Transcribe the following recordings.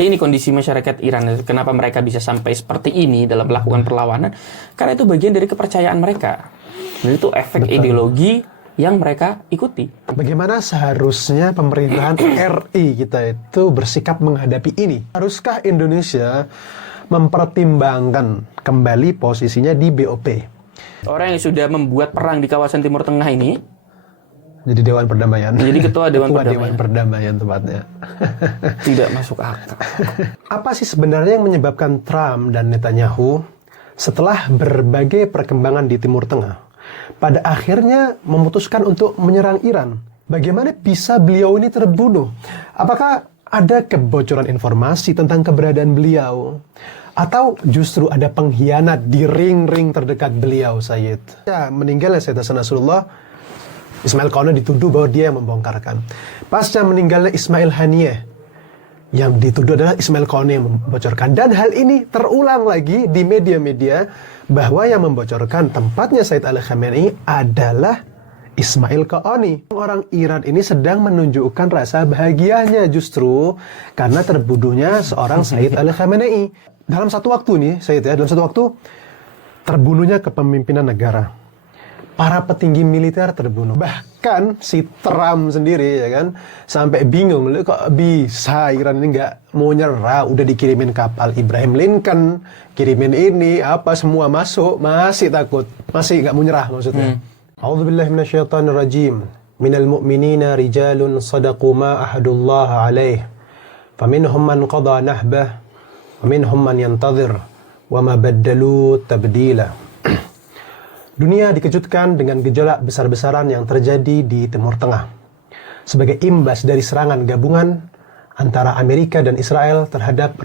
Ini kondisi masyarakat Iran, kenapa mereka bisa sampai seperti ini dalam melakukan perlawanan, karena itu bagian dari kepercayaan mereka. Dan itu efek ideologi yang mereka ikuti. Bagaimana seharusnya pemerintahan RI kita itu bersikap menghadapi ini? Haruskah Indonesia mempertimbangkan kembali posisinya di BOP? Orang yang sudah membuat perang di kawasan Timur Tengah ini Jadi Dewan Perdamaian. menjadi ketua Dewan Dewan Perdamaian. Perdamaian tepatnya. Tidak masuk akal. Apa sih sebenarnya yang menyebabkan Trump dan Netanyahu setelah berbagai perkembangan di Timur Tengah pada akhirnya memutuskan untuk menyerang Iran? Bagaimana bisa beliau ini terbunuh? Apakah ada kebocoran informasi tentang keberadaan beliau? Atau justru ada pengkhianat di ring-ring terdekat beliau, Sayyid? Ya, meninggalnya Sayyid Hasan Nasrullah, Ismail Qaneh dituduh bahwa dia yang membongkarkan. Pasca meninggalnya Ismail Haniyeh, yang dituduh adalah Ismail Qaneh yang membocorkan. Dan hal ini terulang lagi di media-media bahwa yang membocorkan tempatnya Sayyid Ali Khamenei adalah Ismail Qaneh. Orang Iran ini sedang menunjukkan rasa bahagianya justru karena terbunuhnya seorang Sayyid Ali Khamenei. Dalam satu waktu nih, Sayyid ya, dalam satu waktu terbunuhnya kepemimpinan negara. Para petinggi militer terbunuh. Bahkan si Trump sendiri ya kan sampai bingung, kok bisa Iran ini nggak mau nyerah, udah dikirimin kapal Ibrahim Lincoln, kirimin ini apa semua masuk, masih takut, masih nggak mau nyerah maksudnya. A'udzubillahi minasyaitonirrajim. Minal mu'minina rijalun sadaqu ma ahadullah alaih. Faminhum man qada nahbah, wa minhum man yantazir, wa ma baddalu tabdila. Dunia dikejutkan dengan gejolak besar-besaran yang terjadi di Timur Tengah sebagai imbas dari serangan gabungan antara Amerika dan Israel terhadap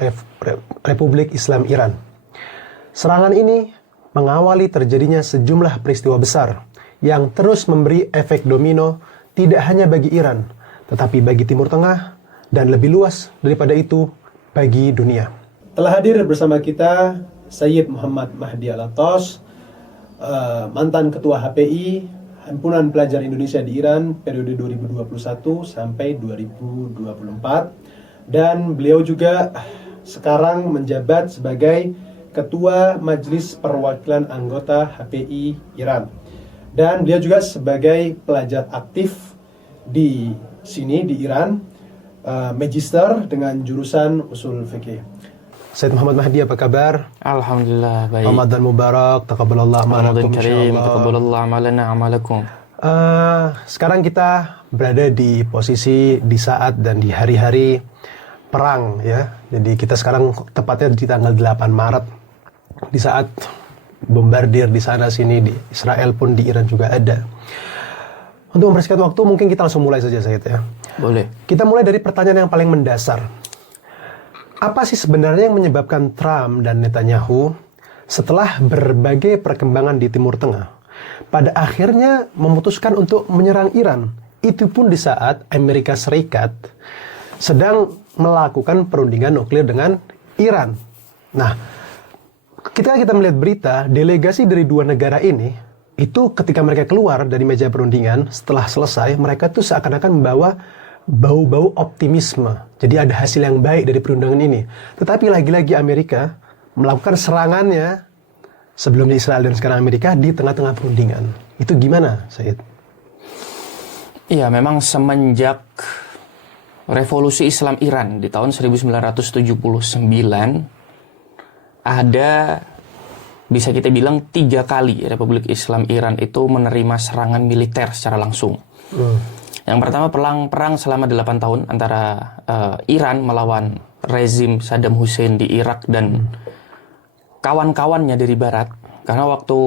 Republik Islam Iran. Serangan ini mengawali terjadinya sejumlah peristiwa besar yang terus memberi efek domino tidak hanya bagi Iran, tetapi bagi Timur Tengah dan lebih luas daripada itu bagi dunia. Telah hadir bersama kita Sayyid Muhammad Mahdi Alatos, mantan Ketua HPI Himpunan Pelajar Indonesia di Iran periode 2021 sampai 2024, dan beliau juga sekarang menjabat sebagai Ketua Majelis Perwakilan Anggota HPI Iran, dan beliau juga sebagai pelajar aktif di sini di Iran, magister dengan jurusan usul fikih. Sayyid Muhammad Mahdi, apa kabar? Alhamdulillah baik. Ramadan Mubarak, taqabbalallah amalakum insyaallah. Taqabbalallah amalana amalakum. Sekarang kita berada di posisi di saat dan di hari-hari perang ya. Jadi kita sekarang tepatnya di tanggal 8 Maret. Di saat bombardir di sana sini, di Israel pun, di Iran juga ada. Untuk mempersingkat waktu mungkin kita langsung mulai saja Sayyid ya. Boleh. Kita mulai dari pertanyaan yang paling mendasar. Apa sih sebenarnya yang menyebabkan Trump dan Netanyahu setelah berbagai perkembangan di Timur Tengah pada akhirnya memutuskan untuk menyerang Iran? Itu pun di saat Amerika Serikat sedang melakukan perundingan nuklir dengan Iran. Nah, ketika kita melihat berita, delegasi dari dua negara ini, itu ketika mereka keluar dari meja perundingan, setelah selesai, mereka tuh seakan-akan membawa bau-bau optimisme. Jadi ada hasil yang baik dari perundingan ini. Tetapi lagi-lagi Amerika melakukan serangannya sebelumnya Israel dan sekarang Amerika di tengah-tengah perundingan. Itu gimana, Sayyid? Iya, memang semenjak revolusi Islam Iran di tahun 1979 ada, bisa kita bilang 3 kali Republik Islam Iran itu menerima serangan militer secara langsung. Yang pertama perang selama 8 tahun antara Iran melawan rezim Saddam Hussein di Irak dan kawan-kawannya dari Barat. Karena waktu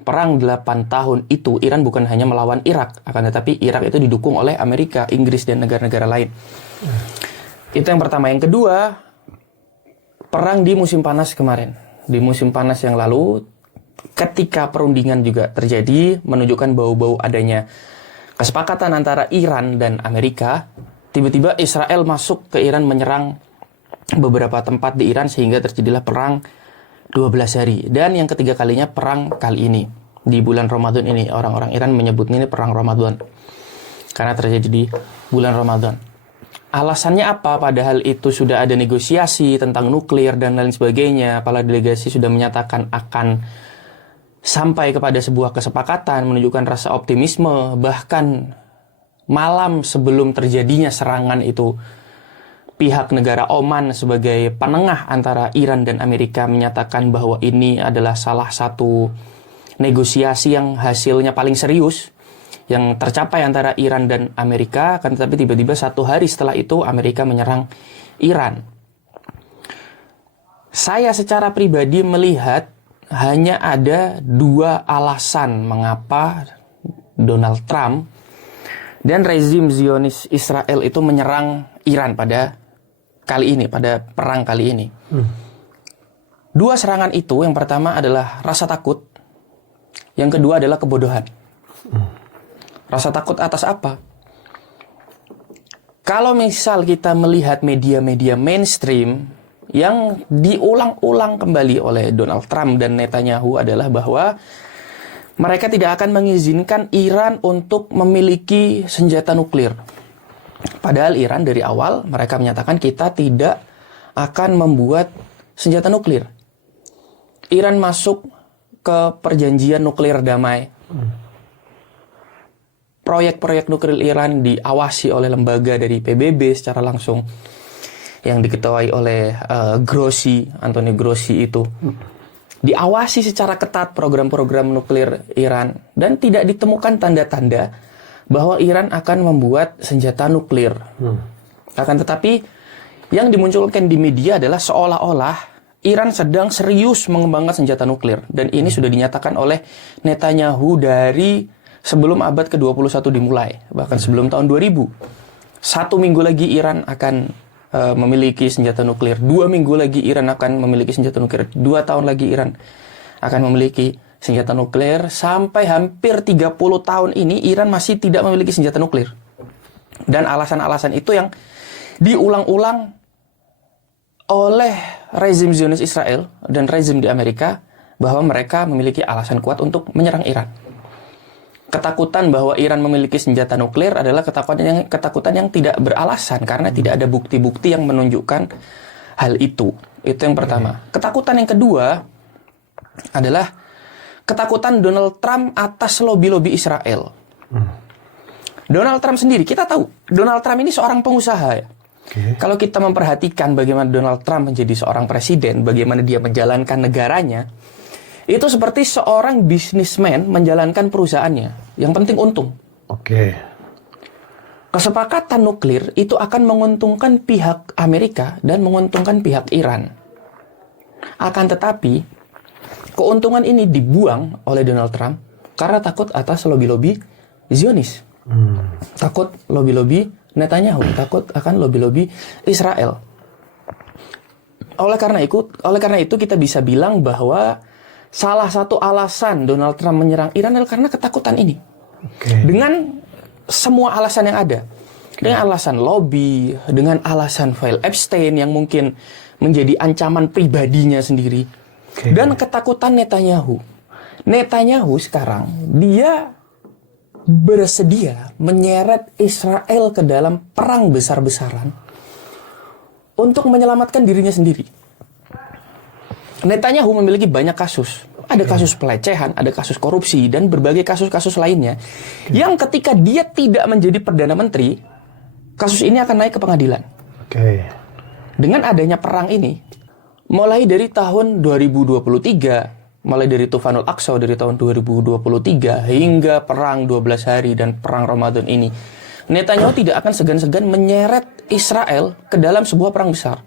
perang 8 tahun itu Iran bukan hanya melawan Irak, akan tetapi Irak itu didukung oleh Amerika, Inggris, dan negara-negara lain. Itu yang pertama. Yang kedua, perang di musim panas kemarin. Di musim panas yang lalu, ketika perundingan juga terjadi, menunjukkan bau-bau adanya kesepakatan antara Iran dan Amerika, tiba-tiba Israel masuk ke Iran menyerang beberapa tempat di Iran sehingga terjadilah perang 12 hari. Dan yang ketiga kalinya perang kali ini. Di bulan Ramadan ini, orang-orang Iran menyebutnya ini perang Ramadan. Karena terjadi di bulan Ramadan. Alasannya apa? Padahal itu sudah ada negosiasi tentang nuklir dan lain sebagainya. Kepala delegasi sudah menyatakan akan sampai kepada sebuah kesepakatan, menunjukkan rasa optimisme. Bahkan malam sebelum terjadinya serangan itu, pihak negara Oman sebagai penengah antara Iran dan Amerika menyatakan bahwa ini adalah salah satu negosiasi yang hasilnya paling serius yang tercapai antara Iran dan Amerika. Akan tetapi tiba-tiba 1 hari setelah itu Amerika menyerang Iran. Saya secara pribadi melihat hanya ada 2 alasan mengapa Donald Trump dan rezim Zionis Israel itu menyerang Iran pada kali ini, pada perang kali ini. 2 serangan itu, yang pertama adalah rasa takut, yang kedua adalah kebodohan. Rasa takut atas apa? Kalau misal kita melihat media-media mainstream yang diulang-ulang kembali oleh Donald Trump dan Netanyahu adalah bahwa mereka tidak akan mengizinkan Iran untuk memiliki senjata nuklir. Padahal Iran dari awal mereka menyatakan kita tidak akan membuat senjata nuklir. Iran masuk ke perjanjian nuklir damai. Proyek-proyek nuklir Iran diawasi oleh lembaga dari PBB secara langsung yang diketuai oleh Grossi, Antonio Grossi itu. Diawasi secara ketat program-program nuklir Iran dan tidak ditemukan tanda-tanda bahwa Iran akan membuat senjata nuklir. Akan tetapi yang dimunculkan di media adalah seolah-olah Iran sedang serius mengembangkan senjata nuklir, dan ini sudah dinyatakan oleh Netanyahu dari sebelum abad ke-21 dimulai, bahkan sebelum tahun 2000. 1 minggu lagi Iran akan memiliki senjata nuklir. 2 minggu lagi Iran akan memiliki senjata nuklir. 2 tahun lagi Iran akan memiliki senjata nuklir. Sampai hampir 30 tahun ini Iran masih tidak memiliki senjata nuklir. Dan alasan-alasan itu yang diulang-ulang oleh rezim Zionis Israel dan rezim di Amerika bahwa mereka memiliki alasan kuat untuk menyerang Iran. Ketakutan bahwa Iran memiliki senjata nuklir adalah ketakutan yang tidak beralasan karena tidak ada bukti-bukti yang menunjukkan hal itu. Itu yang pertama. Ketakutan yang kedua adalah ketakutan Donald Trump atas lobby-lobby Israel. Donald Trump sendiri, kita tahu Donald Trump ini seorang pengusaha ya. Kalau kita memperhatikan bagaimana Donald Trump menjadi seorang presiden, bagaimana dia menjalankan negaranya, itu seperti seorang bisnismen menjalankan perusahaannya. Yang penting untung. Kesepakatan nuklir itu akan menguntungkan pihak Amerika dan menguntungkan pihak Iran. Akan tetapi, keuntungan ini dibuang oleh Donald Trump karena takut atas lobby-lobby Zionis. Takut lobby-lobby Netanyahu, takut akan lobby-lobby Israel. Oleh karena itu kita bisa bilang bahwa salah satu alasan Donald Trump menyerang Iran adalah karena ketakutan ini. Dengan semua alasan yang ada. Dengan alasan lobby, dengan alasan file Epstein yang mungkin menjadi ancaman pribadinya sendiri. Dan ketakutan Netanyahu. Netanyahu sekarang, dia bersedia menyeret Israel ke dalam perang besar-besaran untuk menyelamatkan dirinya sendiri. Netanyahu memiliki banyak kasus. Ada kasus pelecehan, ada kasus korupsi, dan berbagai kasus-kasus lainnya. Yang ketika dia tidak menjadi Perdana Menteri, kasus ini akan naik ke pengadilan. Dengan adanya perang ini, mulai dari tahun 2023, mulai dari Tufanul Aqsa dari tahun 2023, hingga perang 12 hari dan perang Ramadan ini, Netanyahu tidak akan segan-segan menyeret Israel ke dalam sebuah perang besar.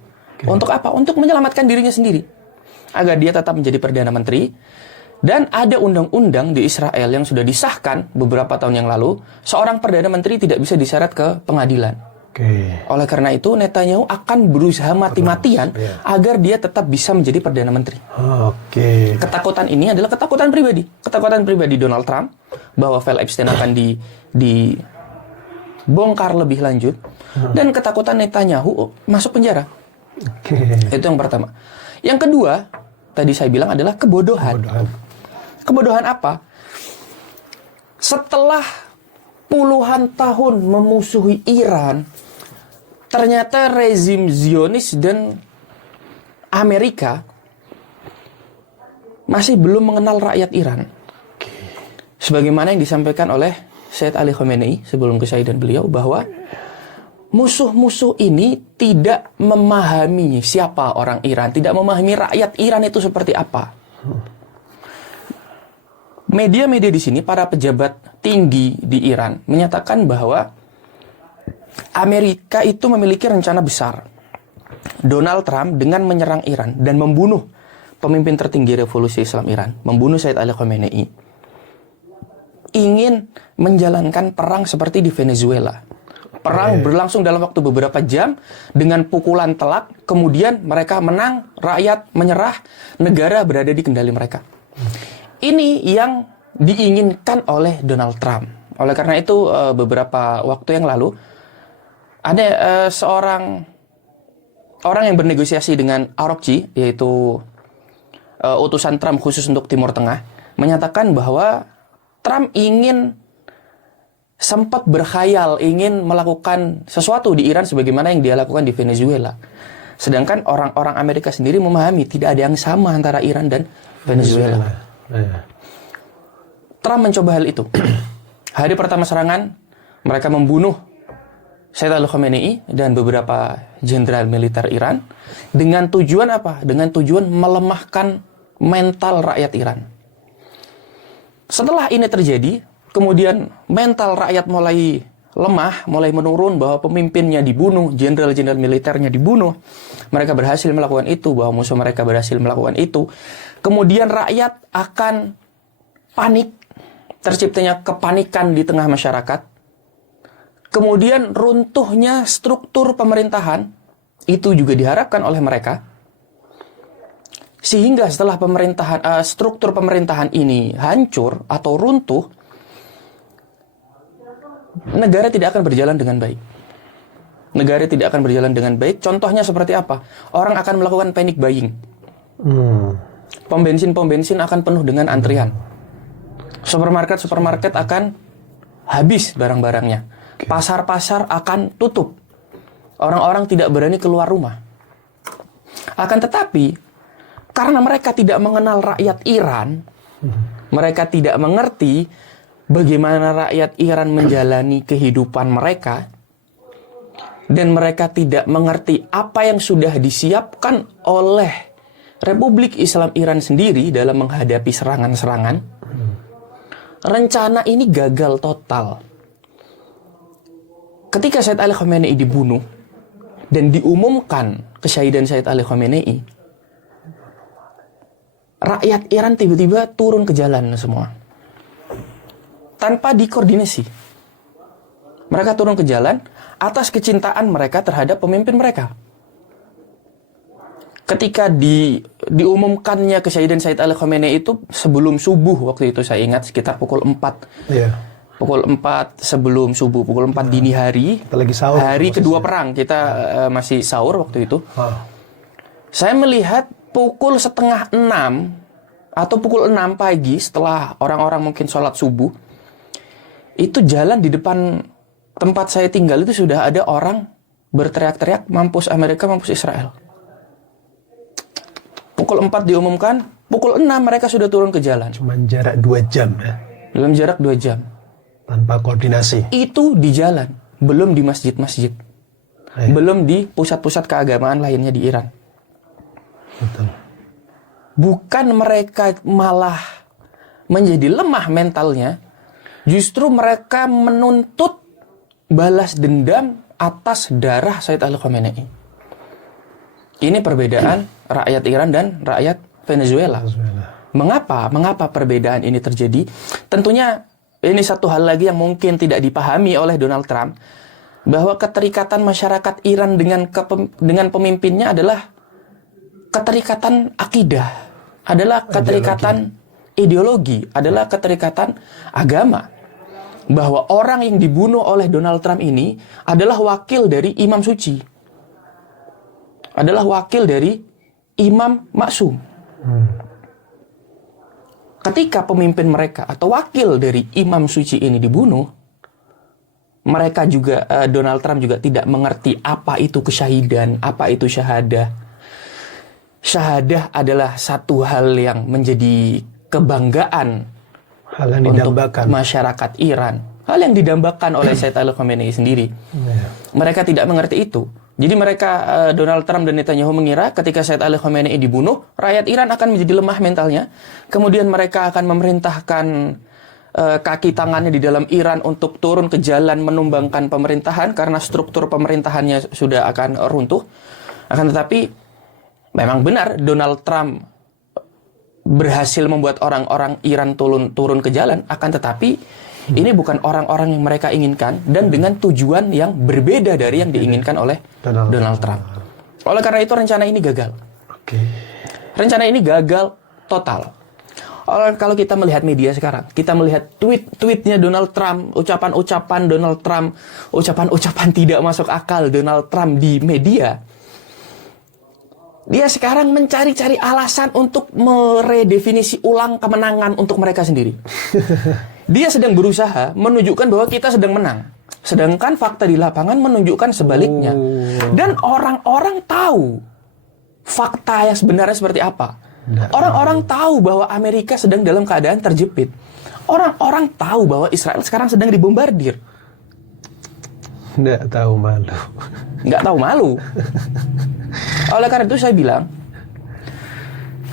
Untuk apa? Untuk menyelamatkan dirinya sendiri. Agar dia tetap menjadi Perdana Menteri. Dan ada undang-undang di Israel yang sudah disahkan beberapa tahun yang lalu, seorang Perdana Menteri tidak bisa diseret ke pengadilan. Oleh karena itu, Netanyahu akan berusaha mati-matian agar dia tetap bisa menjadi Perdana Menteri. Ketakutan ini adalah ketakutan pribadi. Ketakutan pribadi Donald Trump bahwa file Epstein akan dibongkar lebih lanjut. Dan ketakutan Netanyahu masuk penjara. Itu yang pertama. Yang kedua, tadi saya bilang adalah kebodohan. Kebodohan apa? Setelah puluhan tahun memusuhi Iran, ternyata rezim Zionis dan Amerika masih belum mengenal rakyat Iran. Sebagaimana yang disampaikan oleh Sayyid Ali Khamenei sebelum kesyahidan beliau, bahwa musuh-musuh ini tidak memahami siapa orang Iran, tidak memahami rakyat Iran itu seperti apa. Media-media di sini, para pejabat tinggi di Iran menyatakan bahwa Amerika itu memiliki rencana besar. Donald Trump dengan menyerang Iran dan membunuh pemimpin tertinggi revolusi Islam Iran, membunuh Sayyid Ali Khamenei, ingin menjalankan perang seperti di Venezuela. Perang berlangsung dalam waktu beberapa jam dengan pukulan telak, kemudian mereka menang, rakyat menyerah, negara berada di kendali mereka. Ini yang diinginkan oleh Donald Trump. Oleh karena itu, beberapa waktu yang lalu ada seorang orang yang bernegosiasi dengan Arokci, yaitu utusan Trump khusus untuk Timur Tengah, menyatakan bahwa Trump sempat berkhayal ingin melakukan sesuatu di Iran sebagaimana yang dia lakukan di Venezuela. Sedangkan orang-orang Amerika sendiri memahami tidak ada yang sama antara Iran dan Venezuela. Trump mencoba hal itu. Hari pertama serangan, mereka membunuh Sayyid Ali Khamenei dan beberapa jenderal militer Iran dengan tujuan apa? Dengan tujuan melemahkan mental rakyat Iran. Setelah ini terjadi, kemudian mental rakyat mulai lemah, mulai menurun, bahwa pemimpinnya dibunuh, jenderal-jenderal militernya dibunuh. Mereka berhasil melakukan itu, bahwa musuh mereka berhasil melakukan itu. Kemudian rakyat akan panik, terciptanya kepanikan di tengah masyarakat. Kemudian runtuhnya struktur pemerintahan, itu juga diharapkan oleh mereka. Sehingga setelah struktur pemerintahan ini hancur atau runtuh, negara tidak akan berjalan dengan baik. Negara tidak akan berjalan dengan baik. Contohnya seperti apa? Orang akan melakukan panic buying. Pom-bensin akan penuh dengan antrian. Supermarket akan habis barang-barangnya. Pasar-pasar akan tutup. Orang-orang tidak berani keluar rumah. Akan tetapi, karena mereka tidak mengenal rakyat Iran, mereka tidak mengerti bagaimana rakyat Iran menjalani kehidupan mereka, dan mereka tidak mengerti apa yang sudah disiapkan oleh Republik Islam Iran sendiri dalam menghadapi serangan-serangan. Rencana ini gagal total. Ketika Sayyid Ali Khamenei dibunuh dan diumumkan kesyahidan Sayyid Ali Khamenei, rakyat Iran tiba-tiba turun ke jalan semua. Tanpa dikoordinasi. Mereka turun ke jalan atas kecintaan mereka terhadap pemimpin mereka. Ketika diumumkannya kesyahidan Sayyid Ali Khamenei itu sebelum subuh, waktu itu saya ingat sekitar pukul 4. Pukul 4 sebelum subuh, pukul 4 dini hari. Kita lagi sahur. Hari kedua perang, kita masih sahur waktu itu. Saya melihat pukul 5:30 atau pukul 6 pagi setelah orang-orang mungkin sholat subuh, itu jalan di depan tempat saya tinggal itu sudah ada orang berteriak-teriak, mampus Amerika, mampus Israel. Pukul 4 diumumkan, pukul 6 mereka sudah turun ke jalan. Cuma jarak 2 jam ya? Dalam jarak 2 jam. Tanpa koordinasi. Itu di jalan, belum di masjid-masjid. Belum di pusat-pusat keagamaan lainnya di Iran. Betul. Bukan mereka malah menjadi lemah mentalnya, justru mereka menuntut balas dendam atas darah Sayyid Ali Khamenei. Ini perbedaan rakyat Iran dan rakyat Venezuela. Mengapa perbedaan ini terjadi? Tentunya ini satu hal lagi yang mungkin tidak dipahami oleh Donald Trump, bahwa keterikatan masyarakat Iran dengan pemimpinnya adalah keterikatan akidah, adalah keterikatan ideologi, adalah keterikatan agama. Bahwa orang yang dibunuh oleh Donald Trump ini adalah wakil dari Imam Suci, adalah wakil dari Imam Maksum. Ketika pemimpin mereka atau wakil dari Imam Suci ini dibunuh, mereka juga Donald Trump juga tidak mengerti apa itu kesyahidan, apa itu syahadah. Syahadah adalah satu hal yang menjadi kebanggaan Hal yang untuk didambakan. masyarakat Iran. Hal yang didambakan oleh Said Ali Khamenei sendiri. Ya. Mereka tidak mengerti itu. Jadi mereka, Donald Trump dan Netanyahu mengira ketika Said Ali Khamenei dibunuh, rakyat Iran akan menjadi lemah mentalnya. Kemudian mereka akan memerintahkan kaki tangannya di dalam Iran untuk turun ke jalan menumbangkan pemerintahan karena struktur pemerintahannya sudah akan runtuh. Akan tetapi memang benar Donald Trump berhasil membuat orang-orang Iran turun ke jalan. Akan tetapi ini bukan orang-orang yang mereka inginkan dan dengan tujuan yang berbeda dari yang diinginkan oleh Donald Trump. Oleh karena itu rencana ini gagal. Oke. Rencana ini gagal total. Kalau kita melihat media sekarang, kita melihat tweet-tweetnya Donald Trump, ucapan-ucapan Donald Trump, ucapan-ucapan tidak masuk akal Donald Trump di media. Dia sekarang mencari-cari alasan untuk meredefinisi ulang kemenangan untuk mereka sendiri. Dia sedang berusaha menunjukkan bahwa kita sedang menang. Sedangkan fakta di lapangan menunjukkan sebaliknya. Dan orang-orang tahu fakta yang sebenarnya seperti apa. Orang-orang tahu bahwa Amerika sedang dalam keadaan terjepit. Orang-orang tahu bahwa Israel sekarang sedang dibombardir. Nggak tahu malu. Nggak tahu malu. Oleh karena itu saya bilang,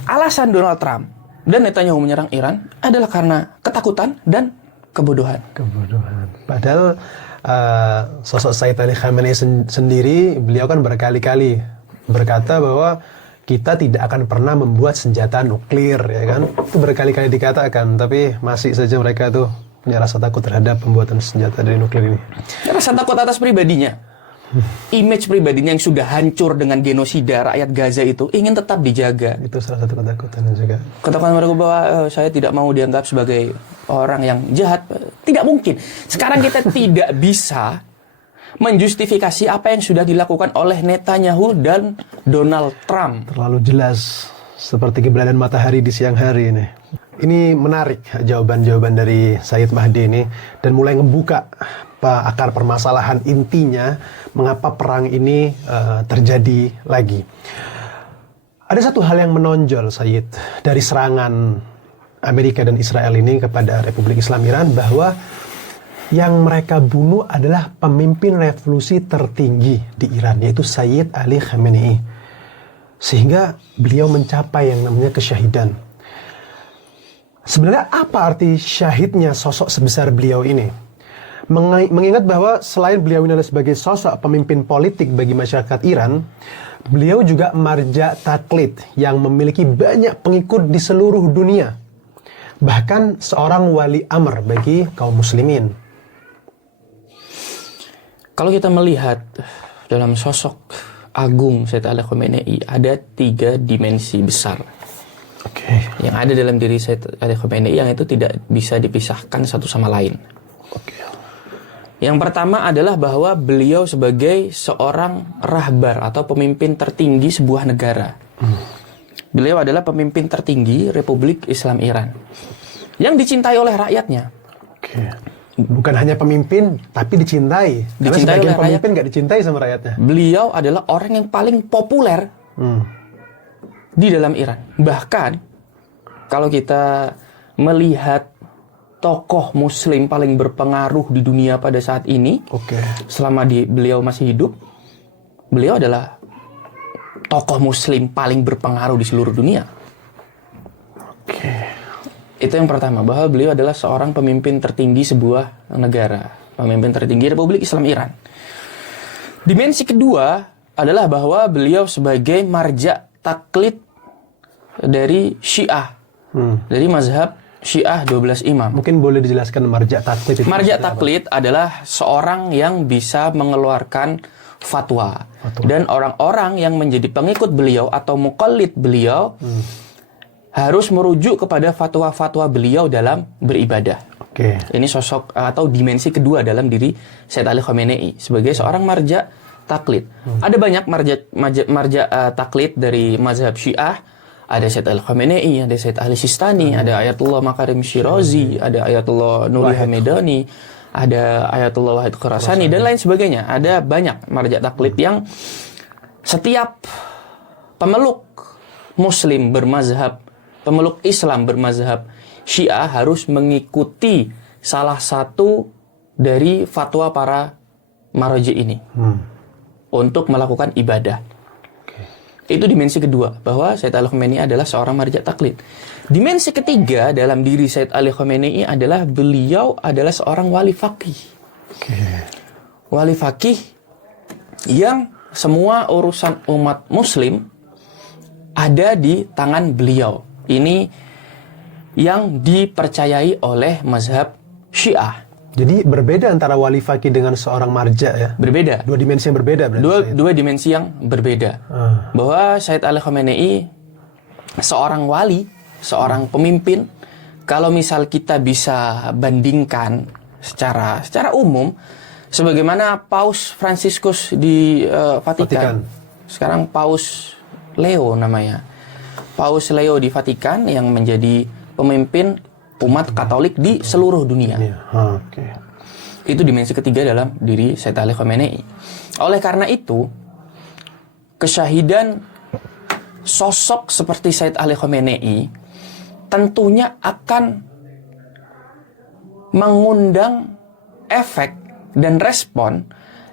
alasan Donald Trump dan Netanyahu menyerang Iran adalah karena ketakutan dan kebodohan. Kebodohan. Padahal sosok Said Ali Khamenei sendiri, beliau kan berkali-kali berkata bahwa kita tidak akan pernah membuat senjata nuklir, ya kan? Itu berkali-kali dikatakan, tapi masih saja mereka tuh punya rasa takut terhadap pembuatan senjata dari nuklir ini. Rasa takut atas pribadinya. Image pribadinya yang sudah hancur dengan genosida rakyat Gaza itu ingin tetap dijaga. Itu salah satu ketakutannya juga. Katakan mereka bahwa saya tidak mau dianggap sebagai orang yang jahat. Tidak mungkin. Sekarang kita tidak bisa menjustifikasi apa yang sudah dilakukan oleh Netanyahu dan Donald Trump. Terlalu jelas, seperti keberadaan matahari di siang hari ini. Ini menarik jawaban-jawaban dari Sayyid Mahdi ini, dan mulai ngebuka akar permasalahan intinya mengapa perang ini terjadi lagi. Ada satu hal yang menonjol, Sayyid, dari serangan Amerika dan Israel ini kepada Republik Islam Iran, bahwa yang mereka bunuh adalah pemimpin revolusi tertinggi di Iran, yaitu Sayyid Ali Khamenei. Sehingga beliau mencapai yang namanya kesyahidan. Sebenarnya apa arti syahidnya sosok sebesar beliau ini? Mengingat bahwa selain beliau ini adalah sebagai sosok pemimpin politik bagi masyarakat Iran, beliau juga marja taklid yang memiliki banyak pengikut di seluruh dunia. Bahkan seorang wali amr bagi kaum muslimin. Kalau kita melihat dalam sosok agung Sayyid Ali Khamenei, ada 3 dimensi besar. Yang ada dalam diri Sayyid Ali Khamenei yang itu tidak bisa dipisahkan satu sama lain. Yang pertama adalah bahwa beliau sebagai seorang rahbar atau pemimpin tertinggi sebuah negara. Beliau adalah pemimpin tertinggi Republik Islam Iran yang dicintai oleh rakyatnya. Bukan hanya pemimpin, tapi dicintai. Karena sebagian pemimpin nggak dicintai sama rakyatnya. Beliau adalah orang yang paling populer di dalam Iran. Bahkan kalau kita melihat tokoh muslim paling berpengaruh di dunia pada saat ini, selama beliau masih hidup, beliau adalah tokoh muslim paling berpengaruh di seluruh dunia. Itu yang pertama, bahwa beliau adalah seorang pemimpin tertinggi sebuah negara, pemimpin tertinggi Republik Islam Iran. Dimensi kedua adalah bahwa beliau sebagai marja taklid dari Syiah, dari mazhab Syiah 12 imam. Mungkin boleh dijelaskan marja taklid itu? Marja taklid adalah seorang yang bisa mengeluarkan fatwa. Dan orang-orang yang menjadi pengikut beliau atau muqallid beliau harus merujuk kepada fatwa-fatwa beliau dalam beribadah. Ini sosok atau dimensi kedua dalam diri Sayyid Ali Khamenei sebagai seorang marja taklid. Ada banyak marja taklid dari mazhab Syiah. Ada Sayyid Ali Khamenei, ada Sayyid Ali Sistani, ada Ayatullah Makarim Shirazi, ada Ayatullah Nuri Hamedani, ada Ayatullah Wahid Khurasani, dan lain sebagainya. Ada banyak marja taklid yang setiap pemeluk Muslim bermazhab, pemeluk Islam bermazhab Syiah harus mengikuti salah satu dari fatwa para marji ini untuk melakukan ibadah. Itu dimensi kedua, bahwa Sayyid Ali Khamenei adalah seorang marja taklid. Dimensi ketiga dalam diri Sayyid Ali Khamenei adalah beliau adalah seorang wali faqih. Wali faqih yang semua urusan umat Muslim ada di tangan beliau. Ini yang dipercayai oleh mazhab Syiah. Jadi berbeda antara wali faqih dengan seorang marja ya? Berbeda. Dua dimensi yang berbeda berarti. Dua dimensi yang berbeda. Bahwa Sayyid Ali Khamenei seorang wali, seorang pemimpin. Kalau misal kita bisa bandingkan secara umum, sebagaimana Paus Fransiskus di Vatikan. Sekarang Paus Leo namanya. Paus Leo di Vatikan yang menjadi pemimpin umat Katolik di seluruh dunia. Itu dimensi ketiga dalam diri Sayyid Ali Khamenei. Oleh karena itu, kesyahidan sosok seperti Sayyid Ali Khamenei tentunya akan mengundang efek dan respon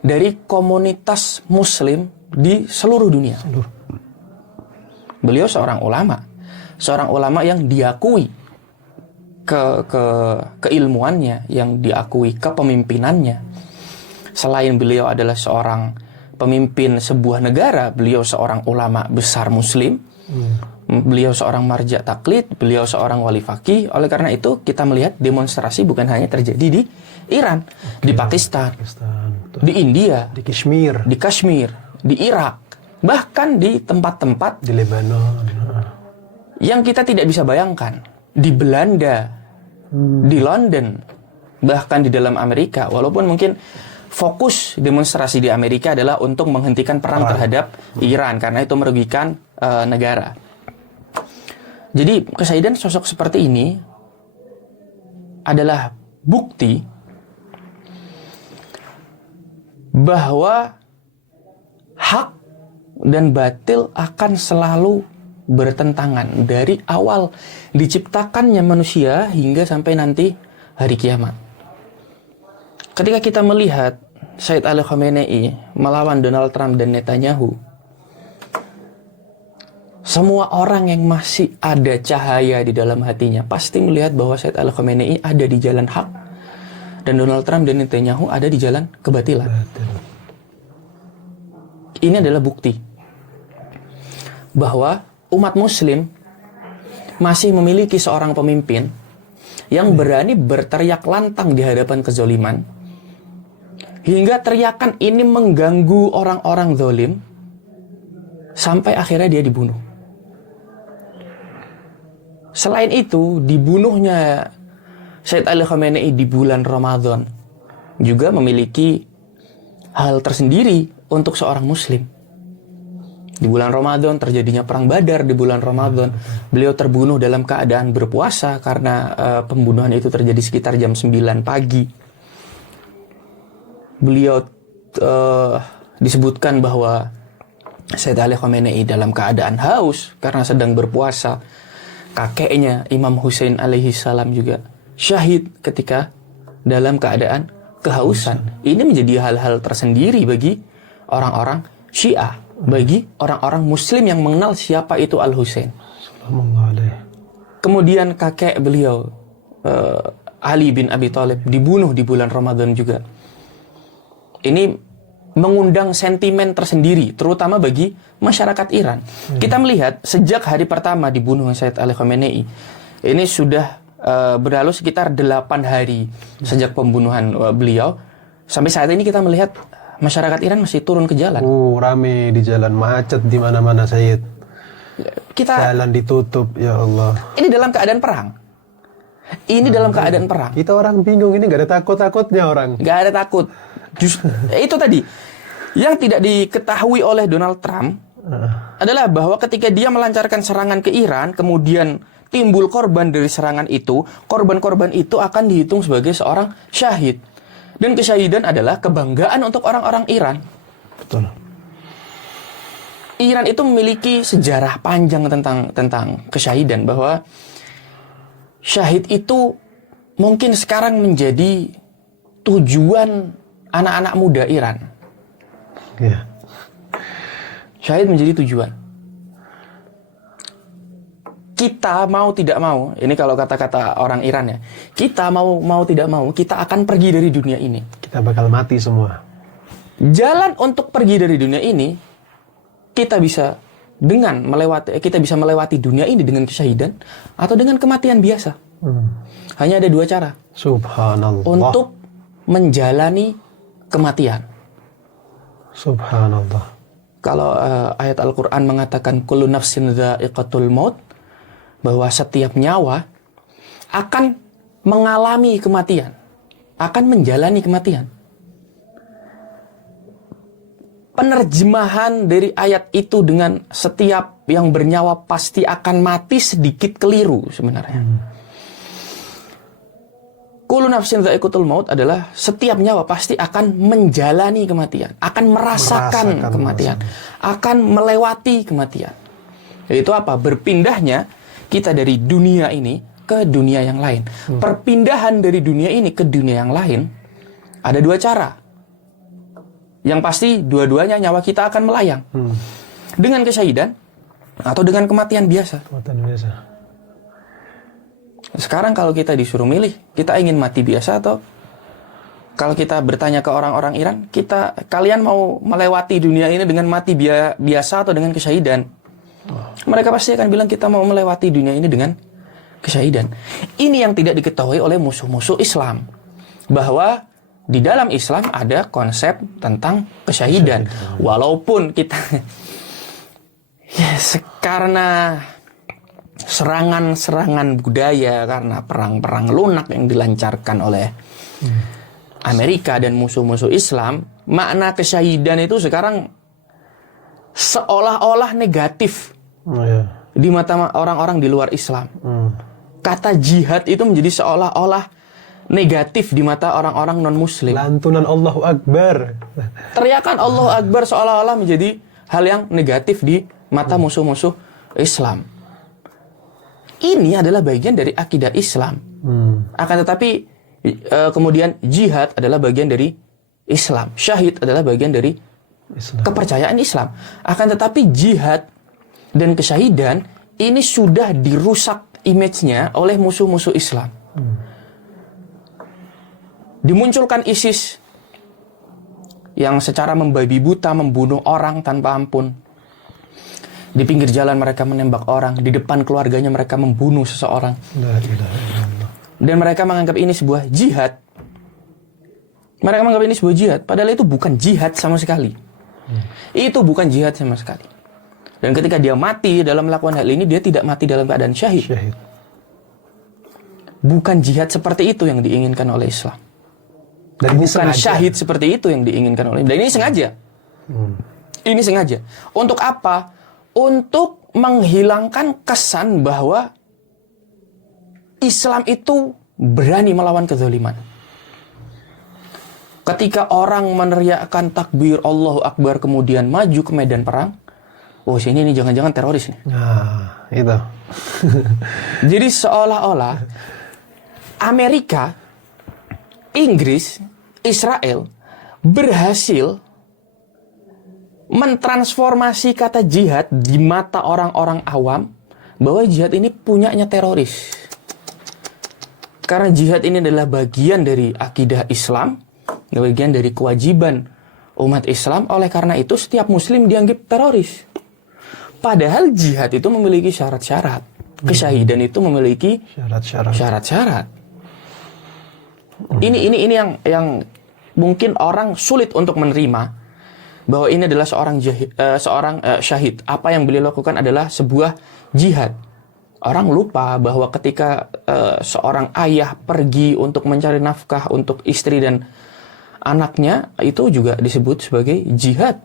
dari komunitas Muslim di seluruh dunia. Beliau seorang ulama yang diakui keilmuannya, yang diakui kepemimpinannya. Selain beliau adalah seorang pemimpin sebuah negara, beliau seorang ulama besar Muslim. Beliau seorang marja taklid, beliau seorang wali faqih. Oleh karena itu kita melihat demonstrasi bukan hanya terjadi di Iran, di Pakistan, di India, di Kashmir, di Irak, bahkan di tempat-tempat di Lebanon yang kita tidak bisa bayangkan, di Belanda, di London, bahkan di dalam Amerika. Walaupun mungkin fokus demonstrasi di Amerika adalah untuk menghentikan perang terhadap Iran karena itu merugikan negara. Jadi kesyahidan sosok seperti ini adalah bukti bahwa hak dan batil akan selalu bertentangan dari awal diciptakannya manusia hingga sampai nanti hari kiamat. Ketika kita melihat Sayyid Ali Khamenei melawan Donald Trump dan Netanyahu, semua orang yang masih ada cahaya di dalam hatinya pasti melihat bahwa Sayyid Ali Khamenei ada di jalan hak dan Donald Trump dan Netanyahu ada di jalan kebatilan. Ini adalah bukti bahwa umat Muslim masih memiliki seorang pemimpin yang berani berteriak lantang di hadapan kezoliman, hingga teriakan ini mengganggu orang-orang zalim sampai akhirnya dia dibunuh. Selain itu, dibunuhnya Sayyid Ali Khamenei di bulan Ramadan juga memiliki hal tersendiri untuk seorang Muslim. Di bulan Ramadan terjadinya perang Badar. Di bulan Ramadan beliau terbunuh dalam keadaan berpuasa karena pembunuhan itu terjadi sekitar jam 9 pagi. Beliau disebutkan bahwa Sayyid Ali Khamenei dalam keadaan haus karena sedang berpuasa. Kakeknya Imam Hussein alaihi salam juga syahid ketika dalam keadaan kehausan. Ini menjadi hal-hal tersendiri bagi orang-orang Syiah, bagi orang-orang Muslim yang mengenal siapa itu Al-Husain. Kemudian kakek beliau Ali bin Abi Thalib dibunuh di bulan Ramadan juga. Ini mengundang sentimen tersendiri, terutama bagi masyarakat Iran. Kita melihat sejak hari pertama dibunuh Sayyid Ali Khamenei, ini sudah berlalu sekitar 8 hari sejak pembunuhan beliau. Sampai saat ini kita melihat masyarakat Iran masih turun ke jalan. Rame di jalan, macet di mana-mana Sayyid. Jalan ditutup, ya Allah. Ini dalam keadaan perang. Ini dalam keadaan perang. Kita orang bingung, ini gak ada takut-takutnya orang. Gak ada takut. Itu tadi yang tidak diketahui oleh Donald Trump adalah bahwa ketika dia melancarkan serangan ke Iran, kemudian timbul korban dari serangan itu, korban-korban itu akan dihitung sebagai seorang syahid. Dan kesyahidan adalah kebanggaan untuk orang-orang Iran. Betul. Iran itu memiliki sejarah panjang tentang kesyahidan, bahwa syahid itu mungkin sekarang menjadi tujuan anak-anak muda Iran. Iya. Syahid menjadi tujuan. Kita mau tidak mau, ini kalau kata-kata orang Iran ya, kita mau tidak mau, kita akan pergi dari dunia ini. Kita bakal mati semua. Jalan untuk pergi dari dunia ini, kita bisa melewati dunia ini dengan kesyahidan atau dengan kematian biasa. Hanya ada dua cara Subhanallah. untuk menjalani kematian. Subhanallah. Kalau ayat Al-Quran mengatakan kullu nafsin dha'iqatul maut, bahwa setiap nyawa akan mengalami kematian, akan menjalani kematian. Penerjemahan dari ayat itu dengan setiap yang bernyawa pasti akan mati sedikit keliru sebenarnya. Kullu nafsin dha'iqatul maut adalah setiap nyawa pasti akan menjalani kematian, akan merasakan kematian, akan melewati kematian. Yaitu apa? Berpindahnya kita dari dunia ini ke dunia yang lain. Perpindahan dari dunia ini ke dunia yang lain ada dua cara. Yang pasti dua-duanya nyawa kita akan melayang. Dengan kesyahidan atau dengan kematian biasa. Kematian biasa. Sekarang kalau kita disuruh milih, kita ingin mati biasa atau kalau kita bertanya ke orang-orang Iran, kalian mau melewati dunia ini dengan mati biasa atau dengan kesyahidan? Mereka pasti akan bilang kita mau melewati dunia ini dengan kesyahidan. Ini yang tidak diketahui oleh musuh-musuh Islam, bahwa di dalam Islam ada konsep tentang kesyahidan. Walaupun kita karena serangan-serangan budaya, karena perang-perang lunak yang dilancarkan oleh Amerika dan musuh-musuh Islam, makna kesyahidan itu sekarang seolah-olah negatif di mata orang-orang di luar Islam. Kata jihad itu menjadi seolah-olah negatif di mata orang-orang non-muslim. Lantunan Allahu Akbar. Teriakan Allahu Akbar seolah-olah menjadi hal yang negatif di mata musuh-musuh Islam. Ini adalah bagian dari akidah Islam. Akan tetapi kemudian jihad adalah bagian dari Islam. Syahid adalah bagian dari kepercayaan Islam. Akan tetapi jihad dan kesyahidan ini sudah dirusak image-nya oleh musuh-musuh Islam. Dimunculkan ISIS yang secara membabi buta membunuh orang tanpa ampun. Di pinggir jalan mereka menembak orang, di depan keluarganya mereka membunuh seseorang. Dan mereka menganggap ini sebuah jihad. Mereka menganggap ini sebuah jihad, padahal itu bukan jihad sama sekali. Itu bukan jihad sama sekali. Dan ketika dia mati dalam melakukan hal ini, dia tidak mati dalam keadaan syahid. Bukan jihad seperti itu yang diinginkan oleh Islam. Dan bukan syahid seperti itu yang diinginkan oleh Islam. Dan ini sengaja. Ini sengaja. Untuk apa? Untuk menghilangkan kesan bahwa Islam itu berani melawan kezaliman. Ketika orang meneriakkan takbir Allahu Akbar kemudian maju ke medan perang, oh sini ini jangan-jangan teroris nih. Nah, itu. Jadi seolah-olah Amerika, Inggris, Israel berhasil mentransformasi kata jihad di mata orang-orang awam bahwa jihad ini punyanya teroris. Karena jihad ini adalah bagian dari akidah Islam, bagian dari kewajiban umat Islam, oleh karena itu setiap muslim dianggap teroris. Padahal jihad itu memiliki syarat-syarat. Kesyahidan itu memiliki syarat-syarat. Ini yang mungkin orang sulit untuk menerima, bahwa ini adalah seorang syahid. Apa yang beliau lakukan adalah sebuah jihad. Orang lupa bahwa ketika seorang ayah pergi untuk mencari nafkah untuk istri dan anaknya, itu juga disebut sebagai jihad.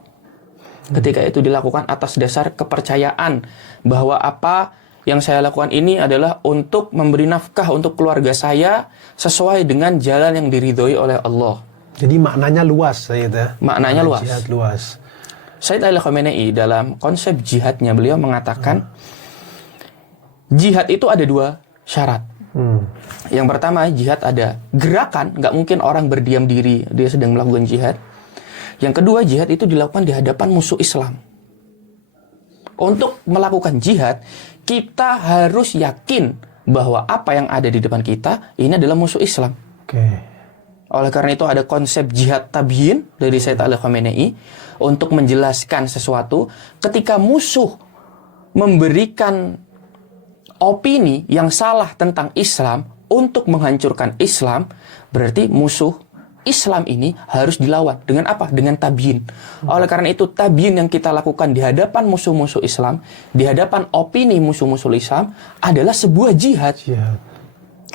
Ketika itu dilakukan atas dasar kepercayaan bahwa apa yang saya lakukan ini adalah untuk memberi nafkah untuk keluarga saya sesuai dengan jalan yang diridhoi oleh Allah. Jadi maknanya luas, ya. Maknanya luas. Jihad luas. Sayyid Ali Khamenei dalam konsep jihadnya, beliau mengatakan jihad itu ada 2 syarat. Yang pertama, jihad ada gerakan, nggak mungkin orang berdiam diri dia sedang melakukan jihad. Yang kedua, jihad itu dilakukan di hadapan musuh Islam. Untuk melakukan jihad, kita harus yakin bahwa apa yang ada di depan kita ini adalah musuh Islam. Oleh karena itu ada konsep jihad tabyin dari Sayyid Ali Khamenei untuk menjelaskan sesuatu ketika musuh memberikan opini yang salah tentang Islam untuk menghancurkan Islam, berarti musuh Islam ini harus dilawan. Dengan apa? Dengan tabyin. Oleh karena itu tabyin yang kita lakukan di hadapan musuh-musuh Islam, di hadapan opini musuh-musuh Islam adalah sebuah jihad.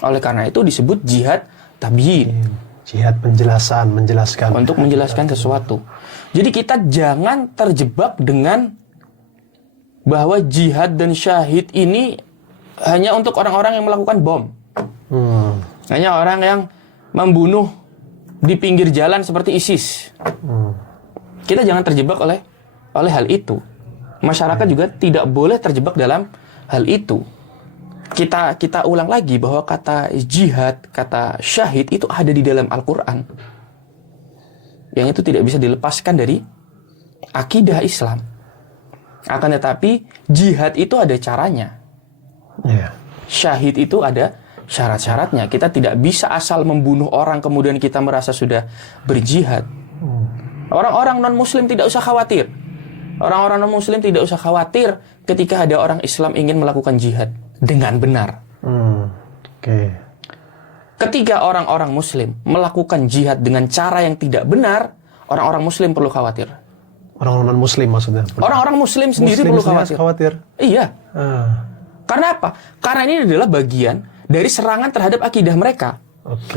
Oleh karena itu disebut jihad tabyin. Jihad penjelasan, menjelaskan. Untuk menjelaskan sesuatu. Jadi kita jangan terjebak dengan bahwa jihad dan syahid ini hanya untuk orang-orang yang melakukan bom. Hanya orang yang membunuh di pinggir jalan seperti ISIS. Kita jangan terjebak oleh hal itu. Masyarakat juga tidak boleh terjebak dalam hal itu. Kita ulang lagi bahwa kata jihad, kata syahid itu ada di dalam Al-Quran. Yang itu tidak bisa dilepaskan dari akidah Islam. Akan tetapi jihad itu ada caranya. Syahid itu ada syarat-syaratnya. Kita tidak bisa asal membunuh orang kemudian kita merasa sudah berjihad. Orang-orang non-muslim tidak usah khawatir. Orang-orang non-muslim tidak usah khawatir ketika ada orang Islam ingin melakukan jihad dengan benar. Ketika orang-orang muslim melakukan jihad dengan cara yang tidak benar, orang-orang muslim perlu khawatir. Orang-orang non-muslim maksudnya? Orang-orang muslim sendiri perlu khawatir. Iya. Karena apa? Karena ini adalah bagian dari serangan terhadap akidah mereka.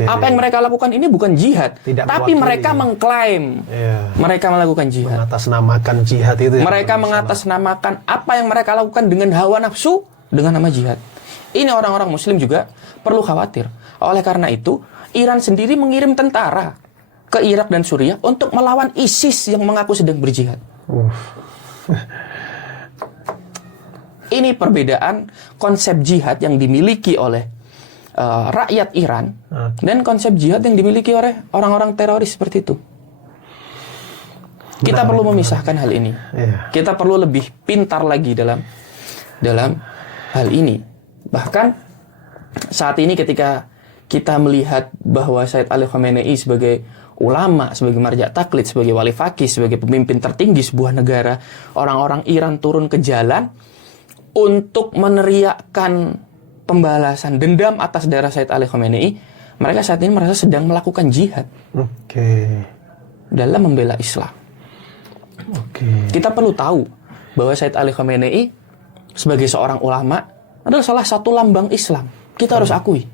Apa yang mereka lakukan ini bukan jihad, tapi mereka mengklaim mereka melakukan jihad. Mengatasnamakan jihad itu. Mereka mengatasnamakan apa yang mereka lakukan dengan hawa nafsu dengan nama jihad. Ini orang-orang muslim juga perlu khawatir. Oleh karena itu, Iran sendiri mengirim tentara ke Irak dan Suriah untuk melawan ISIS yang mengaku sedang berjihad. Ini perbedaan konsep jihad yang dimiliki oleh rakyat Iran dan konsep jihad yang dimiliki oleh orang-orang teroris seperti itu. Kita perlu memisahkan hal ini. Kita perlu lebih pintar lagi dalam hal ini. Bahkan saat ini ketika kita melihat bahwa Sayyid Ali Khamenei sebagai ulama, sebagai marja taklid, sebagai wali faqih, sebagai pemimpin tertinggi sebuah negara, orang-orang Iran turun ke jalan untuk meneriakkan pembalasan dendam atas darah Sayyid Ali Khamenei. Mereka saat ini merasa sedang melakukan jihad dalam membela Islam. Kita perlu tahu bahwa Sayyid Ali Khamenei sebagai seorang ulama adalah salah satu lambang Islam. Kita harus akui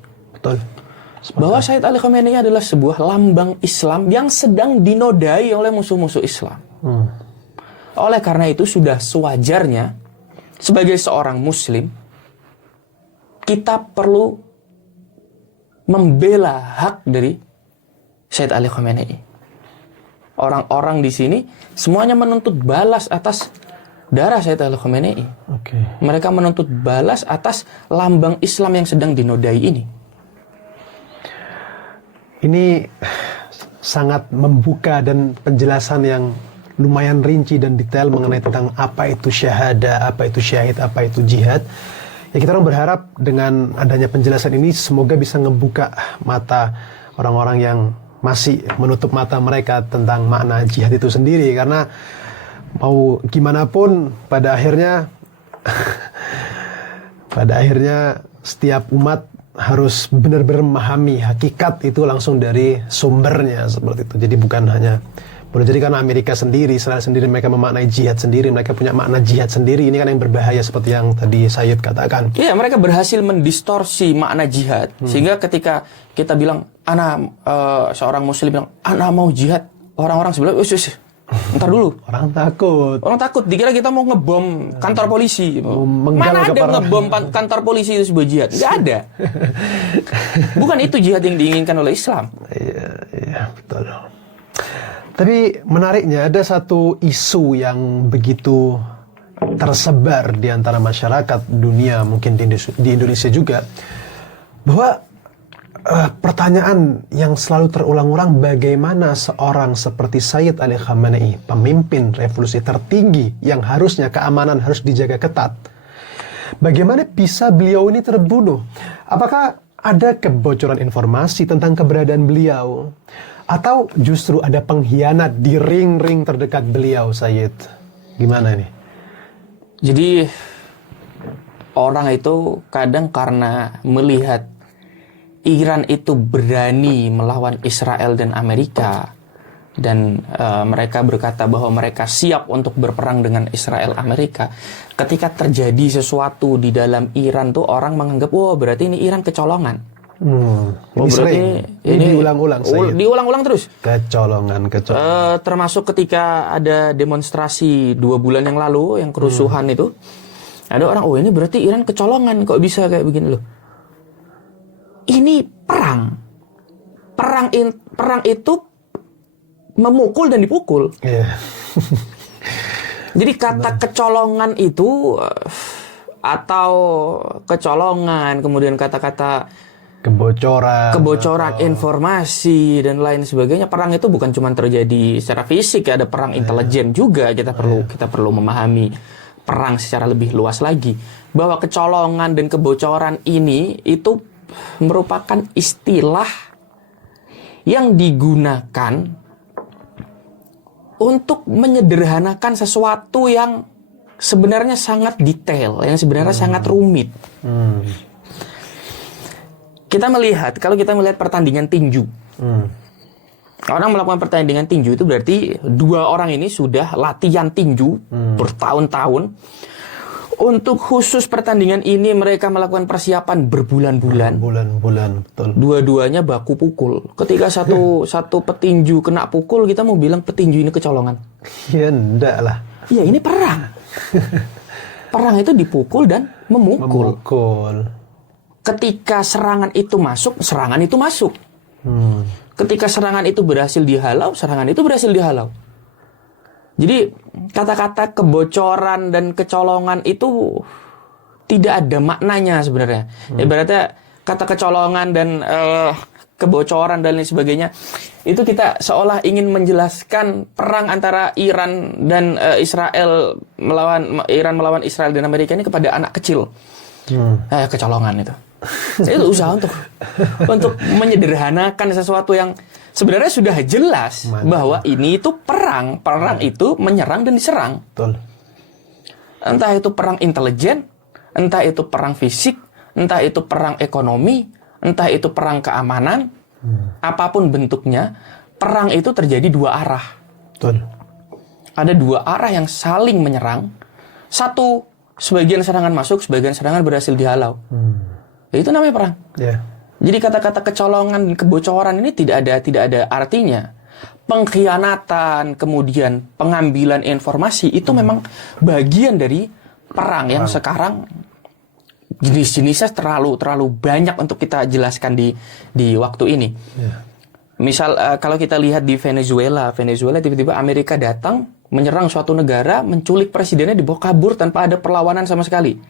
bahwa Sayyid Ali Khamenei adalah sebuah lambang Islam yang sedang dinodai oleh musuh-musuh Islam. Oleh karena itu sudah sewajarnya sebagai seorang muslim kita perlu membela hak dari Sayyid Ali Khamenei. Orang-orang di sini semuanya menuntut balas atas darah Sayyid Ali Khamenei. Mereka menuntut balas atas lambang Islam yang sedang dinodai ini. Ini sangat membuka dan penjelasan yang lumayan rinci dan detail mengenai tentang apa itu syahada, apa itu syahid, apa itu jihad. Ya, kita orang berharap dengan adanya penjelasan ini semoga bisa ngebuka mata orang-orang yang masih menutup mata mereka tentang makna jihad itu sendiri. Karena mau gimana pun pada akhirnya setiap umat harus benar-benar memahami hakikat itu langsung dari sumbernya seperti itu. Jadi bukan hanya boleh jadi karena Amerika sendiri, Israel sendiri mereka memaknai jihad sendiri, mereka punya makna jihad sendiri. Ini kan yang berbahaya seperti yang tadi Sayyid katakan. Iya, mereka berhasil mendistorsi makna jihad sehingga ketika kita bilang seorang muslim bilang ana mau jihad, orang-orang sebelah ntar dulu. Orang takut. Dikira kita mau ngebom kantor polisi. Mana ada ngebom kantor polisi itu sebuah jihad? Nggak ada. Bukan itu jihad yang diinginkan oleh Islam. Iya, betul. Tapi menariknya ada satu isu yang begitu tersebar di antara masyarakat dunia, mungkin di Indonesia juga, bahwa pertanyaan yang selalu terulang-ulang, bagaimana seorang seperti Sayyid Ali Khamenei, pemimpin revolusi tertinggi yang harusnya keamanan harus dijaga ketat, bagaimana bisa beliau ini terbunuh? Apakah ada kebocoran informasi tentang keberadaan beliau? Atau justru ada pengkhianat di ring-ring terdekat beliau, Sayyid? Gimana nih? Jadi orang itu kadang karena melihat Iran itu berani melawan Israel dan Amerika, dan mereka berkata bahwa mereka siap untuk berperang dengan Israel Amerika. Ketika terjadi sesuatu di dalam Iran tuh orang menganggap, wah berarti ini Iran kecolongan. Ini sering. Ini diulang-ulang. Diulang-ulang terus. Kecolongan. Termasuk ketika ada demonstrasi 2 bulan yang lalu, yang kerusuhan itu, ada orang, oh ini berarti Iran kecolongan, kok bisa kayak begini loh. Ini perang. Perang itu memukul dan dipukul. Yeah. Jadi kata kecolongan itu atau kecolongan, kemudian kata-kata kebocoran informasi dan lain sebagainya. Perang itu bukan cuma terjadi secara fisik, ada perang intelijen juga. Kita perlu memahami perang secara lebih luas lagi, bahwa kecolongan dan kebocoran ini itu merupakan istilah yang digunakan untuk menyederhanakan sesuatu yang sebenarnya sangat detail, yang sebenarnya sangat rumit. Kalau kita melihat pertandingan tinju, orang melakukan pertandingan tinju itu berarti 2 orang ini sudah latihan tinju bertahun-tahun. Untuk khusus pertandingan ini mereka melakukan persiapan berbulan-bulan. Betul. Dua-duanya baku pukul. Ketika satu petinju kena pukul, kita mau bilang petinju ini kecolongan? Ya enggak lah. Ya ini perang. Perang itu dipukul dan memukul. Ketika serangan itu masuk, serangan itu masuk. Ketika serangan itu berhasil dihalau, serangan itu berhasil dihalau. Jadi kata-kata kebocoran dan kecolongan itu tidak ada maknanya sebenarnya. Ibaratnya kata kecolongan dan kebocoran dan lain sebagainya, itu kita seolah ingin menjelaskan perang antara Iran dan Israel melawan Israel dan Amerika ini kepada anak kecil. Kecolongan itu. Itu usaha untuk menyederhanakan sesuatu yang sebenarnya sudah jelas bahwa ini itu perang. Perang itu menyerang dan diserang. Betul. Entah itu perang intelijen, entah itu perang fisik, entah itu perang ekonomi, entah itu perang keamanan, apapun bentuknya, perang itu terjadi 2 arah. Betul. Ada 2 arah yang saling menyerang. Satu, sebagian serangan masuk, sebagian serangan berhasil dihalau. Itu namanya perang. Yeah. Jadi kata-kata kecolongan dan kebocoran ini tidak ada artinya. Pengkhianatan, kemudian pengambilan informasi itu memang bagian dari perang yang sekarang jenis-jenisnya terlalu banyak untuk kita jelaskan di waktu ini. Yeah. Misal kalau kita lihat di Venezuela tiba-tiba Amerika datang menyerang suatu negara, menculik presidennya, dibawa kabur tanpa ada perlawanan sama sekali.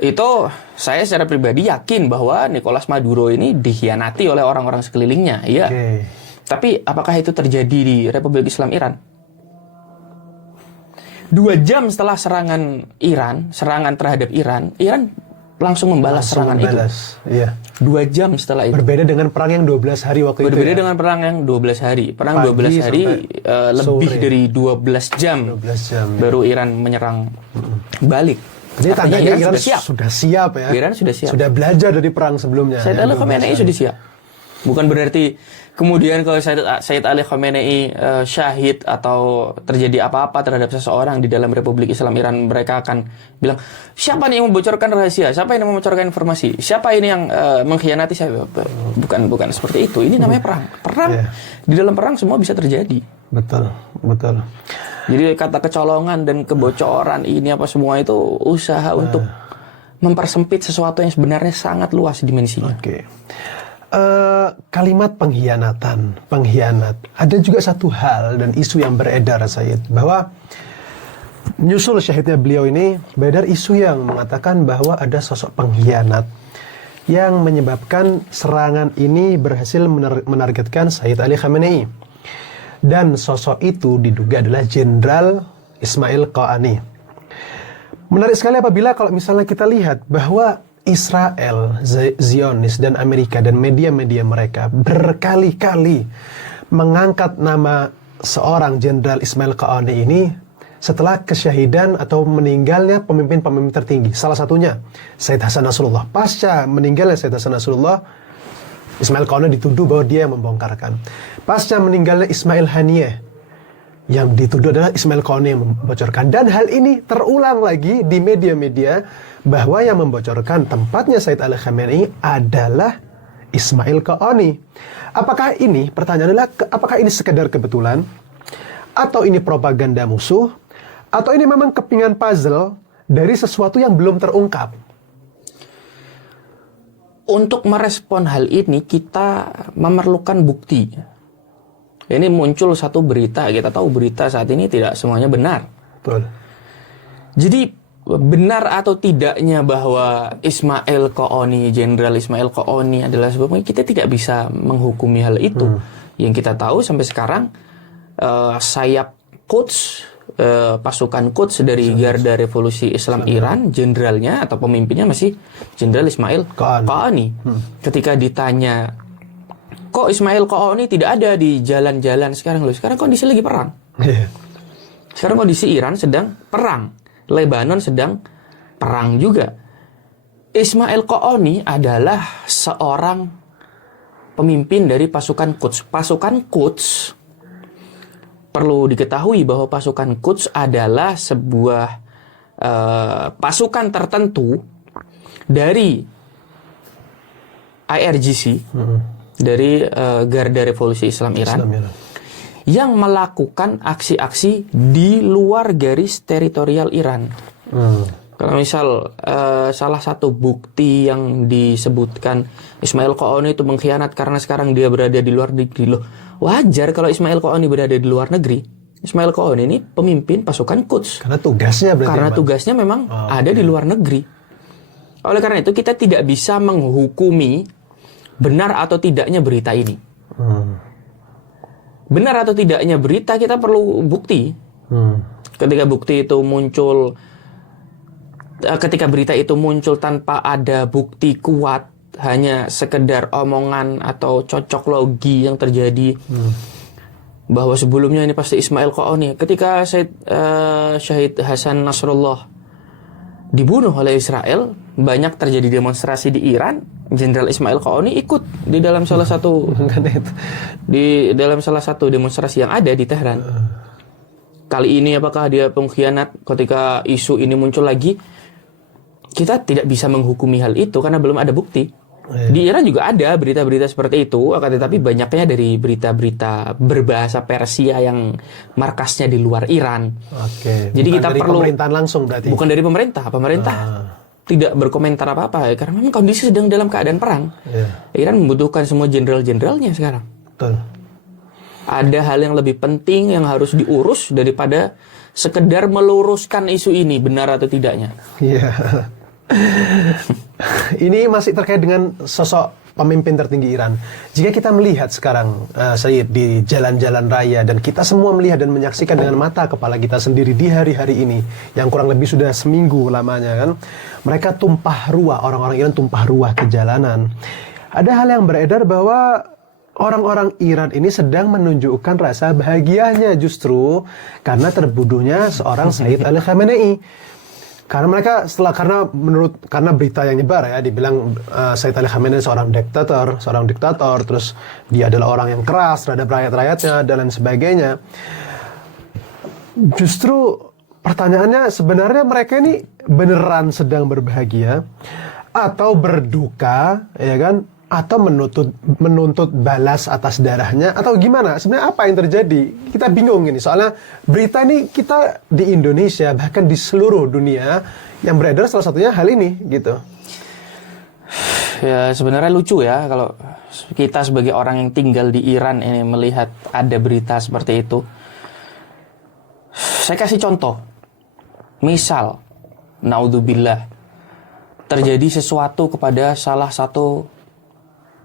Itu saya secara pribadi yakin bahwa Nicolas Maduro ini dikhianati oleh orang-orang sekelilingnya. Iya. Tapi apakah itu terjadi di Republik Islam Iran? 2 jam setelah serangan terhadap Iran langsung membalas serangan itu. Iya. 2 jam setelah itu. Berbeda dengan perang yang 12 hari waktu itu. Berbeda dengan perang yang 12 hari. Perang 12 hari lebih dari 12 jam. 12 jam. Baru Iran menyerang balik. Jadi tandanya Iran sudah siap ya. Iran sudah siap. Sudah belajar dari perang sebelumnya. Sayyid Ali Khamenei sudah siap. Bukan berarti kemudian kalau Sayyid Ali Khamenei syahid atau terjadi apa-apa terhadap seseorang di dalam Republik Islam Iran, mereka akan bilang, siapa nih yang membocorkan rahasia? Siapa yang membocorkan informasi? Siapa ini yang mengkhianati saya? Bukan seperti itu. Ini namanya perang. Di dalam perang semua bisa terjadi. Betul. Jadi kata kecolongan dan kebocoran ini apa semua itu usaha untuk mempersempit sesuatu yang sebenarnya sangat luas dimensinya. Oke. kalimat pengkhianat. Ada juga satu hal dan isu yang beredar, Sayyid, bahwa menyusul syahidnya beliau ini, beredar isu yang mengatakan bahwa ada sosok pengkhianat yang menyebabkan serangan ini berhasil menargetkan Sayyid Ali Khamenei. Dan sosok itu diduga adalah Jenderal Ismail Qaani. Menarik sekali apabila kalau misalnya kita lihat bahwa Israel, Zionis, dan Amerika dan media-media mereka berkali-kali mengangkat nama seorang Jenderal Ismail Qaani ini setelah kesyahidan atau meninggalnya pemimpin-pemimpin tertinggi. Salah satunya Sayyid Hasan Nasrullah. Pasca meninggalnya Sayyid Hasan Nasrullah, Ismail Qaani dituduh bahwa dia yang membongkarkan. Pasca meninggalnya Ismail Haniyeh, yang dituduh adalah Ismail Qaani yang membocorkan. Dan hal ini terulang lagi di media-media bahwa yang membocorkan tempatnya Sayyid Ali Khamenei adalah Ismail Qaani. Apakah ini, pertanyaan adalah, apakah ini sekedar kebetulan? Atau ini propaganda musuh? Atau ini memang kepingan puzzle dari sesuatu yang belum terungkap? Untuk merespon hal ini, kita memerlukan bukti. Ini muncul satu berita, kita tahu berita saat ini tidak semuanya benar. Betul. Jadi, benar atau tidaknya bahwa Ismail Qaani, Jenderal Ismail Qaani adalah sebabnya, kita tidak bisa menghukumi hal itu. Yang kita tahu sampai sekarang, sayap Quds, pasukan Quds dari Garda Revolusi Islam Iran, jenderalnya atau pemimpinnya masih Jenderal Ismail Qaani. Ketika ditanya, kok Ismail Qaani tidak ada di jalan-jalan sekarang loh? Sekarang kondisi lagi perang. Sekarang kondisi Iran sedang perang. Lebanon sedang perang juga. Ismail Qaani adalah seorang pemimpin dari pasukan Quds. Pasukan Quds, perlu diketahui bahwa pasukan Quds adalah sebuah pasukan tertentu dari IRGC, dari Garda Revolusi Islam Iran, yang melakukan aksi-aksi di luar garis teritorial Iran. Kalau misal salah satu bukti yang disebutkan Ismail Qaani itu mengkhianat karena sekarang dia berada di luar negeri. Loh, wajar kalau Ismail Qaani berada di luar negeri. Ismail Qaani ini pemimpin pasukan Quds. Karena tugasnya berarti. Karena tugasnya memang ada di luar negeri. Oleh karena itu kita tidak bisa menghukumi benar atau tidaknya berita ini. Benar atau tidaknya berita, kita perlu bukti. Ketika bukti itu muncul, ketika berita itu muncul tanpa ada bukti kuat, hanya sekedar omongan atau cocok logi yang terjadi, bahwa sebelumnya ini pasti Ismail Qaani. Ketika Syahid Hasan Nasrullah dibunuh oleh Israel, banyak terjadi demonstrasi di Iran. Jenderal Ismail Qaani ikut di dalam salah satu demonstrasi yang ada di Tehran. Kali ini apakah dia pengkhianat? Ketika isu ini muncul lagi, kita tidak bisa menghukumi hal itu karena belum ada bukti. Di Iran juga ada berita-berita seperti itu, akan tetapi banyaknya dari berita-berita berbahasa Persia yang markasnya di luar Iran. Oke. Jadi bukan kita dari perlu pemerintahan langsung berarti. Bukan dari pemerintah. Pemerintah tidak berkomentar apa-apa karena memang kondisi sedang dalam keadaan perang. Iran membutuhkan semua jenderal-jenderalnya sekarang. Betul. Ada hal yang lebih penting yang harus diurus daripada sekedar meluruskan isu ini benar atau tidaknya. Iya. Ini masih terkait dengan sosok pemimpin tertinggi Iran. Jika kita melihat sekarang, Sayyid, di jalan-jalan raya, dan kita semua melihat dan menyaksikan dengan mata kepala kita sendiri di hari-hari ini, yang kurang lebih sudah seminggu lamanya kan, mereka tumpah ruah, orang-orang Iran tumpah ruah ke jalanan. Ada hal yang beredar bahwa orang-orang Iran ini sedang menunjukkan rasa bahagianya justru karena terbunuhnya seorang Sayyid Ali Khamenei. Karena mereka karena berita yang nyebar ya, dibilang Sayyid Ali Khamenei seorang diktator, terus dia adalah orang yang keras terhadap rakyat-rakyatnya dan lain sebagainya. Justru pertanyaannya, sebenarnya mereka ini beneran sedang berbahagia atau berduka, ya kan? Atau menuntut balas atas darahnya, atau gimana? Sebenarnya apa yang terjadi? Kita bingung ini. Soalnya berita ini kita di Indonesia, bahkan di seluruh dunia, yang beredar salah satunya hal ini, gitu. Ya sebenarnya lucu ya kalau kita sebagai orang yang tinggal di Iran ini melihat ada berita seperti itu. Saya kasih contoh. Misal, naudzubillah, terjadi sesuatu kepada salah satu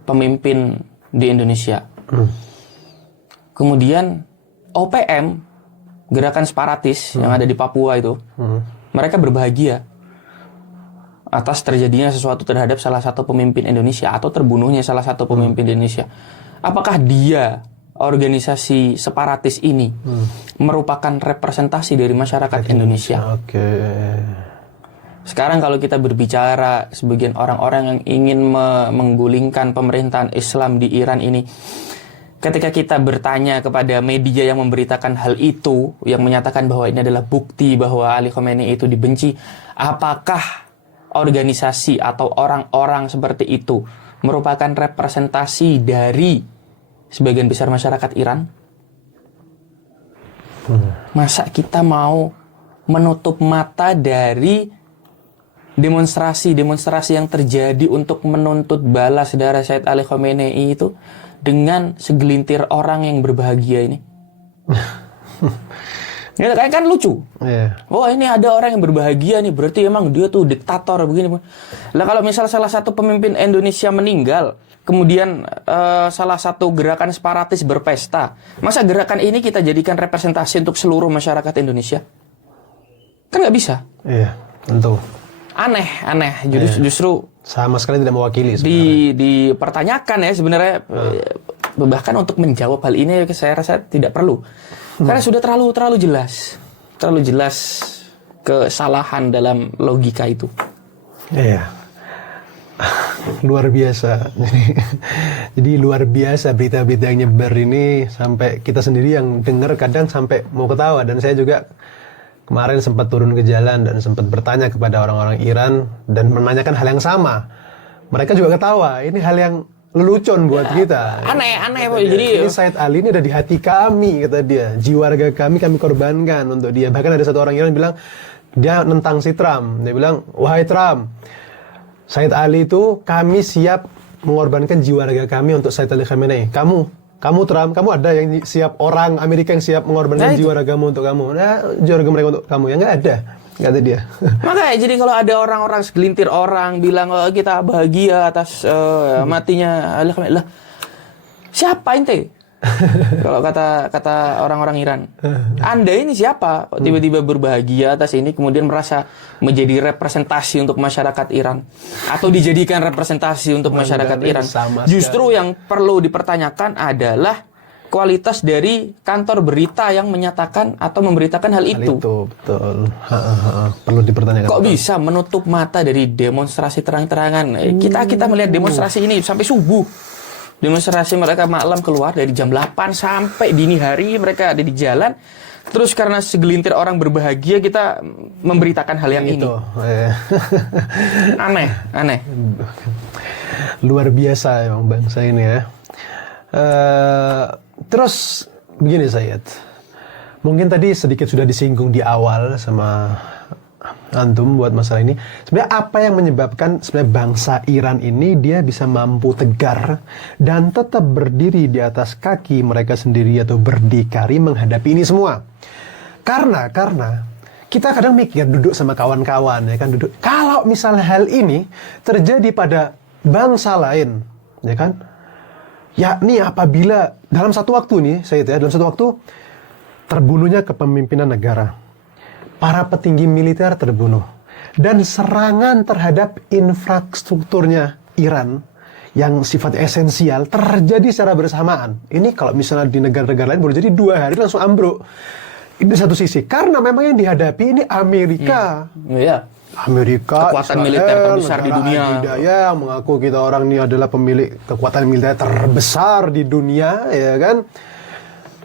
pemimpin di Indonesia. Kemudian OPM, gerakan separatis yang ada di Papua itu, mereka berbahagia atas terjadinya sesuatu terhadap salah satu pemimpin Indonesia atau terbunuhnya salah satu pemimpin Indonesia. Apakah dia, organisasi separatis ini, merupakan representasi dari masyarakat Indonesia? Oke. Sekarang kalau kita berbicara sebagian orang-orang yang ingin menggulingkan pemerintahan Islam di Iran ini, ketika kita bertanya kepada media yang memberitakan hal itu, yang menyatakan bahwa ini adalah bukti bahwa Ali Khamenei itu dibenci, apakah organisasi atau orang-orang seperti itu merupakan representasi dari sebagian besar masyarakat Iran? Masa kita mau menutup mata dari demonstrasi yang terjadi untuk menuntut balas darah Sayyid Ali Khamenei itu dengan segelintir orang yang berbahagia ini? Ya, kan lucu. Oh, ini ada orang yang berbahagia nih, berarti emang dia tuh diktator begini. Lah kalau misal salah satu pemimpin Indonesia meninggal, kemudian salah satu gerakan separatis berpesta, masa gerakan ini kita jadikan representasi untuk seluruh masyarakat Indonesia? Kan nggak bisa. Iya, tentu. Aneh. Justru sama sekali tidak mewakili dipertanyakan ya sebenarnya. Bahkan untuk menjawab hal ini saya rasa tidak perlu. Karena sudah terlalu jelas kesalahan dalam logika itu. Iya. Luar biasa. Jadi luar biasa berita-berita yang nyebar ini sampai kita sendiri yang dengar kadang sampai mau ketawa. Dan saya juga kemarin sempat turun ke jalan dan sempat bertanya kepada orang-orang Iran dan menanyakan hal yang sama. Mereka juga ketawa. Ini hal yang lelucon buat kita. Aneh. Jadi ini Sayyid Ali ini ada di hati kami, kata dia. Jiwa raga kami korbankan untuk dia. Bahkan ada satu orang Iran bilang, dia nentang si Trump. Dia bilang, wahai Trump, Sayyid Ali itu kami siap mengorbankan jiwa raga kami untuk Sayyid Ali Khamenei. Kamu Trump, kamu ada yang siap, orang Amerika yang siap mengorbankan jiwa ragamu untuk kamu? Nah, jiwa raga mereka untuk kamu, ya nggak ada. Kata dia. Makanya jadi kalau ada orang-orang segelintir orang bilang kita bahagia atas matinya Ali Khamenei, lah siapa ente? Kalau kata orang-orang Iran, Anda ini siapa? Kok tiba-tiba berbahagia atas ini kemudian merasa menjadi representasi untuk masyarakat Iran atau dijadikan representasi untuk masyarakat Iran? Justru yang perlu dipertanyakan adalah kualitas dari kantor berita yang menyatakan atau memberitakan hal itu. Betul. Perlu dipertanyakan. Kok bisa menutup mata dari demonstrasi terang-terangan? Kita melihat demonstrasi ini sampai subuh. Demonstrasi mereka malam keluar dari jam 8 sampai dini hari mereka ada di jalan. Terus karena segelintir orang berbahagia kita memberitakan hal yang ini. Aneh. Luar biasa emang bangsa ini ya. Terus begini Sayyid, mungkin tadi sedikit sudah disinggung di awal sama antum buat masalah ini. Sebenarnya apa yang menyebabkan sebenarnya bangsa Iran ini dia bisa mampu tegar dan tetap berdiri di atas kaki mereka sendiri atau berdikari menghadapi ini semua? Karena kita kadang mikir duduk sama kawan-kawan ya kan, duduk. Kalau misalnya hal ini terjadi pada bangsa lain, ya kan? Yakni apabila dalam satu waktu nih, dalam satu waktu terbunuhnya kepemimpinan negara, para petinggi militer terbunuh, dan serangan terhadap infrastrukturnya Iran yang sifatnya esensial terjadi secara bersamaan. Ini kalau misalnya di negara-negara lain boleh jadi 2 hari langsung ambruk. Ini satu sisi, karena memang yang dihadapi ini Amerika. Amerika, kekuatan Israel, militer terbesar di dunia. Adidaya yang mengaku kita orang ini adalah pemilik kekuatan militer terbesar di dunia, ya kan?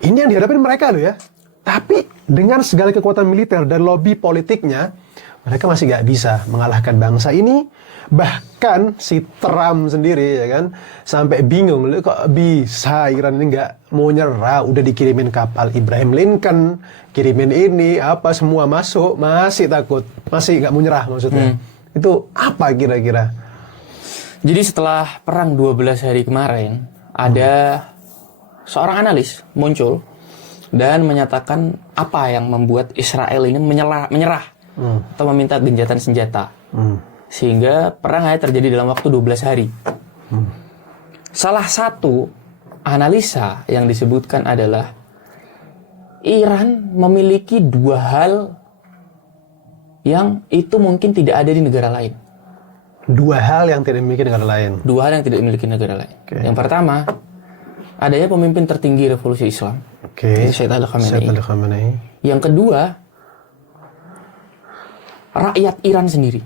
Ini yang dihadapi mereka loh ya. Tapi dengan segala kekuatan militer dan lobby politiknya, mereka masih nggak bisa mengalahkan bangsa ini. Bahkan si Trump sendiri ya kan sampai bingung, kok bisa Iran ini nggak mau nyerah, udah dikirimin kapal Ibrahim Lincoln, kirimin ini apa semua masuk, masih takut, masih nggak mau nyerah maksudnya. Itu apa kira-kira? Jadi setelah perang 12 hari kemarin, ada seorang analis muncul dan menyatakan apa yang membuat Israel ini menyerah atau meminta gencatan senjata. Sehingga perang hanya terjadi dalam waktu 12 hari. Salah satu analisa yang disebutkan adalah Iran memiliki dua hal yang itu mungkin tidak ada di negara lain. Dua hal yang tidak dimiliki negara lain. Dua hal yang tidak dimiliki negara lain. Yang pertama, adanya pemimpin tertinggi revolusi Islam. Itu Syed Ali Khamenei. Yang kedua, rakyat Iran sendiri.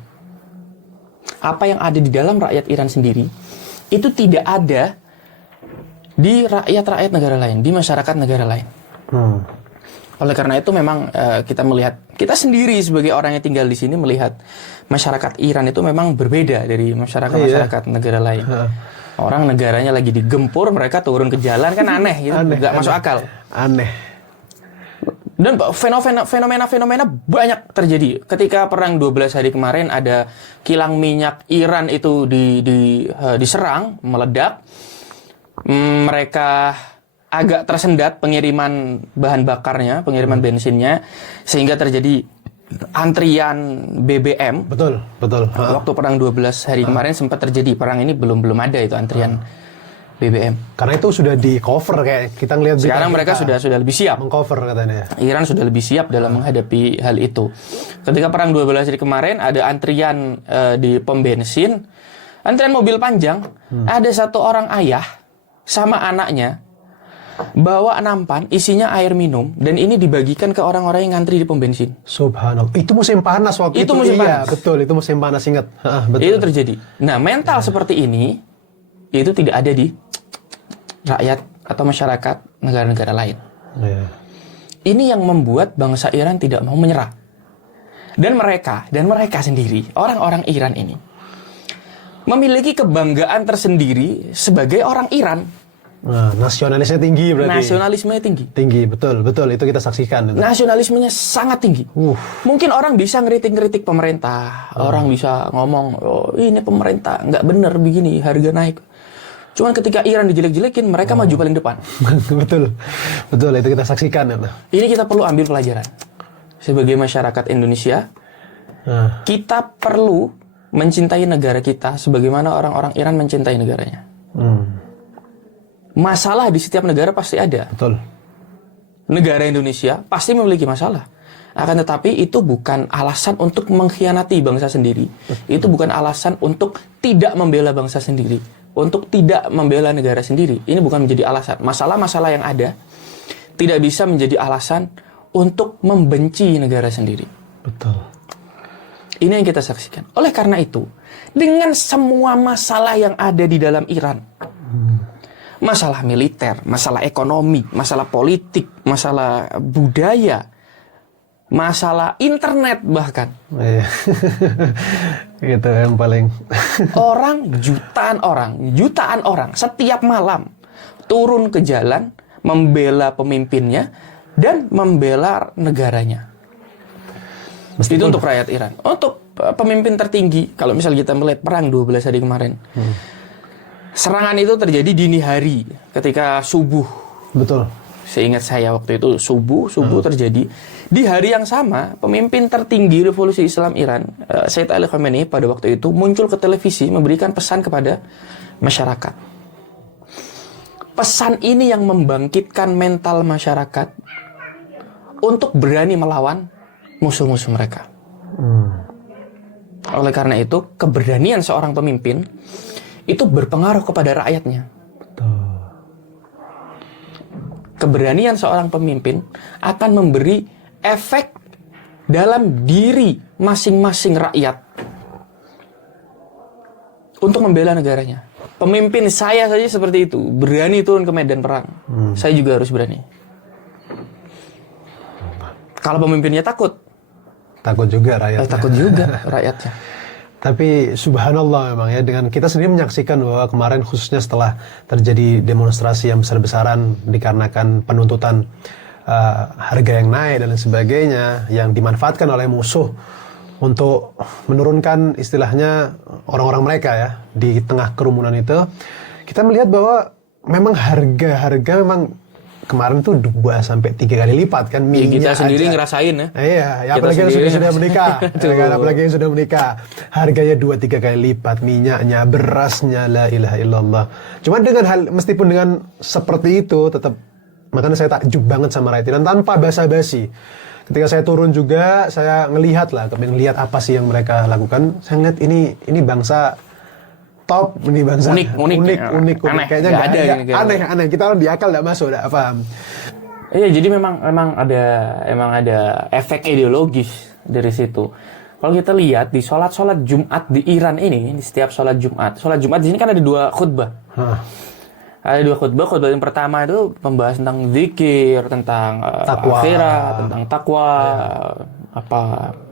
Apa yang ada di dalam rakyat Iran sendiri itu tidak ada di rakyat-rakyat negara lain, di masyarakat negara lain. Oleh karena itu memang kita melihat, kita sendiri sebagai orang yang tinggal di sini melihat masyarakat Iran itu memang berbeda dari masyarakat negara lain. Orang negaranya lagi digempur, mereka turun ke jalan, kan aneh gitu, nggak masuk akal. Aneh. Dan fenomena banyak terjadi. Ketika perang 12 hari kemarin ada kilang minyak Iran itu diserang, meledak. Mereka agak tersendat pengiriman bahan bakarnya, pengiriman bensinnya, sehingga terjadi antrian BBM. Betul. Waktu perang 12 hari kemarin sempat terjadi, perang ini belum ada itu antrian BBM. Karena itu sudah di cover, kayak kita ngelihat sekarang mereka sudah lebih siap. Mengcover katanya. Iran sudah lebih siap dalam menghadapi hal itu. Ketika perang 12 hari kemarin ada antrian di pom bensin, antrian mobil panjang, ada satu orang ayah sama anaknya bawa nampan isinya air minum dan ini dibagikan ke orang-orang yang ngantri di pom bensin. Subhanallah. Itu musim panas waktu itu. Musim panas. panas. Betul, itu musim panas, ingat. Betul. Itu terjadi. Nah, mental seperti ini itu tidak ada di rakyat atau masyarakat negara-negara lain. Ini yang membuat bangsa Iran tidak mau menyerah. Dan mereka sendiri, orang-orang Iran ini memiliki kebanggaan tersendiri sebagai orang Iran. Nah, nasionalisnya tinggi berarti. Nasionalismenya tinggi. Tinggi, betul. Itu kita saksikan. Itu. Nasionalismenya sangat tinggi. Mungkin orang bisa ngeritik pemerintah. Orang bisa ngomong, oh ini pemerintah nggak bener begini, harga naik. Cuman ketika Iran dijelek-jelekin, mereka maju paling depan. Betul, itu kita saksikan. Ya. Ini kita perlu ambil pelajaran. Sebagai masyarakat Indonesia, kita perlu mencintai negara kita sebagaimana orang-orang Iran mencintai negaranya. Masalah di setiap negara pasti ada. Betul. Negara Indonesia pasti memiliki masalah. Akan tetapi itu bukan alasan untuk mengkhianati bangsa sendiri. Itu bukan alasan untuk tidak membela bangsa sendiri. Untuk tidak membela negara sendiri. Ini bukan menjadi alasan. Masalah-masalah yang ada tidak bisa menjadi alasan untuk membenci negara sendiri. Betul. Ini yang kita saksikan. Oleh karena itu, dengan semua masalah yang ada di dalam Iran, masalah militer, masalah ekonomi, masalah politik, masalah budaya, masalah internet bahkan. Itu yang paling. Jutaan orang setiap malam turun ke jalan membela pemimpinnya dan membela negaranya. Itu untuk rakyat Iran. Untuk pemimpin tertinggi, kalau misalnya kita melihat perang 12 hari kemarin, serangan itu terjadi dini hari ketika subuh. Betul. Seingat saya waktu itu subuh terjadi. Di hari yang sama, pemimpin tertinggi revolusi Islam Iran, Syed Ali Khamenei pada waktu itu muncul ke televisi memberikan pesan kepada masyarakat. Pesan ini yang membangkitkan mental masyarakat untuk berani melawan musuh-musuh mereka. Oleh karena itu, keberanian seorang pemimpin itu berpengaruh kepada rakyatnya. Keberanian seorang pemimpin akan memberi efek dalam diri masing-masing rakyat untuk membela negaranya. Pemimpin saya saja seperti itu, berani turun ke medan perang. Saya juga harus berani. Kalau pemimpinnya takut juga rakyatnya. Takut juga rakyatnya. Tapi subhanallah memang ya, dengan kita sendiri menyaksikan bahwa kemarin khususnya setelah terjadi demonstrasi yang besar-besaran dikarenakan penuntutan harga yang naik dan sebagainya yang dimanfaatkan oleh musuh untuk menurunkan istilahnya orang-orang mereka ya di tengah kerumunan itu, kita melihat bahwa memang harga memang kemarin tuh 2 sampai 3 kali lipat kan Ya, kita minyak sendiri aja. ngerasain ya. Iya, ya Kita apalagi yang sendiri sudah menikah, Betul. ya kan? Apalagi yang sudah menikah, harganya 2-3 kali lipat, minyaknya, berasnya, la ilaha illallah. Cuman dengan meskipun dengan seperti itu, tetap makanya saya takjub banget sama Raiti dan tanpa basa-basi. Ketika saya turun juga, saya ngelihat apa sih yang mereka lakukan. Saya ngeliat ini bangsa top, ini bangsa Unik. unik. Aneh, Kayaknya nggak ada ini, kayaknya. aneh. Kita orang di akal nggak masuk, nggak paham. Iya, jadi memang ada efek ideologis dari situ. Kalau kita lihat di sholat Jumat di Iran ini, di setiap sholat Jumat di sini kan ada 2 khutbah. Ada 2 khutbah. Khutbah yang pertama itu membahas tentang zikir, tentang Takwa. akhirat, tentang takwa,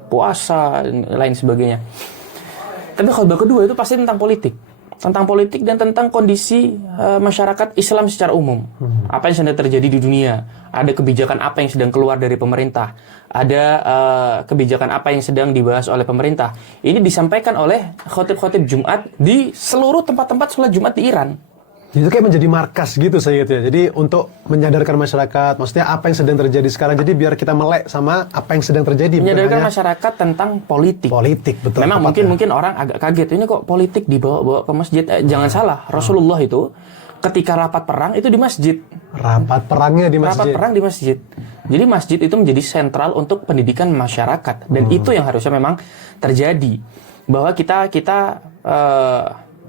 puasa dan lain sebagainya. Tapi khutbah kedua itu pasti tentang politik dan tentang kondisi masyarakat Islam secara umum. Apa yang sedang terjadi di dunia, ada kebijakan apa yang sedang keluar dari pemerintah, ada kebijakan apa yang sedang dibahas oleh pemerintah. Ini disampaikan oleh khotib-khotib Jumat di seluruh tempat-tempat sholat Jumat di Iran. Itu kayak menjadi markas gitu saya gitu ya. Jadi untuk menyadarkan masyarakat, maksudnya apa yang sedang terjadi sekarang. Jadi biar kita melek sama apa yang sedang terjadi. Menyadarkan masyarakat tentang politik. Politik, betul. Memang mungkin orang agak kaget, ini kok politik dibawa ke masjid. Jangan salah, Rasulullah itu ketika rapat perang itu di masjid. Rapat perangnya di masjid. Rapat perang di masjid. Jadi masjid itu menjadi sentral untuk pendidikan masyarakat. Dan itu yang harusnya memang terjadi. Bahwa kita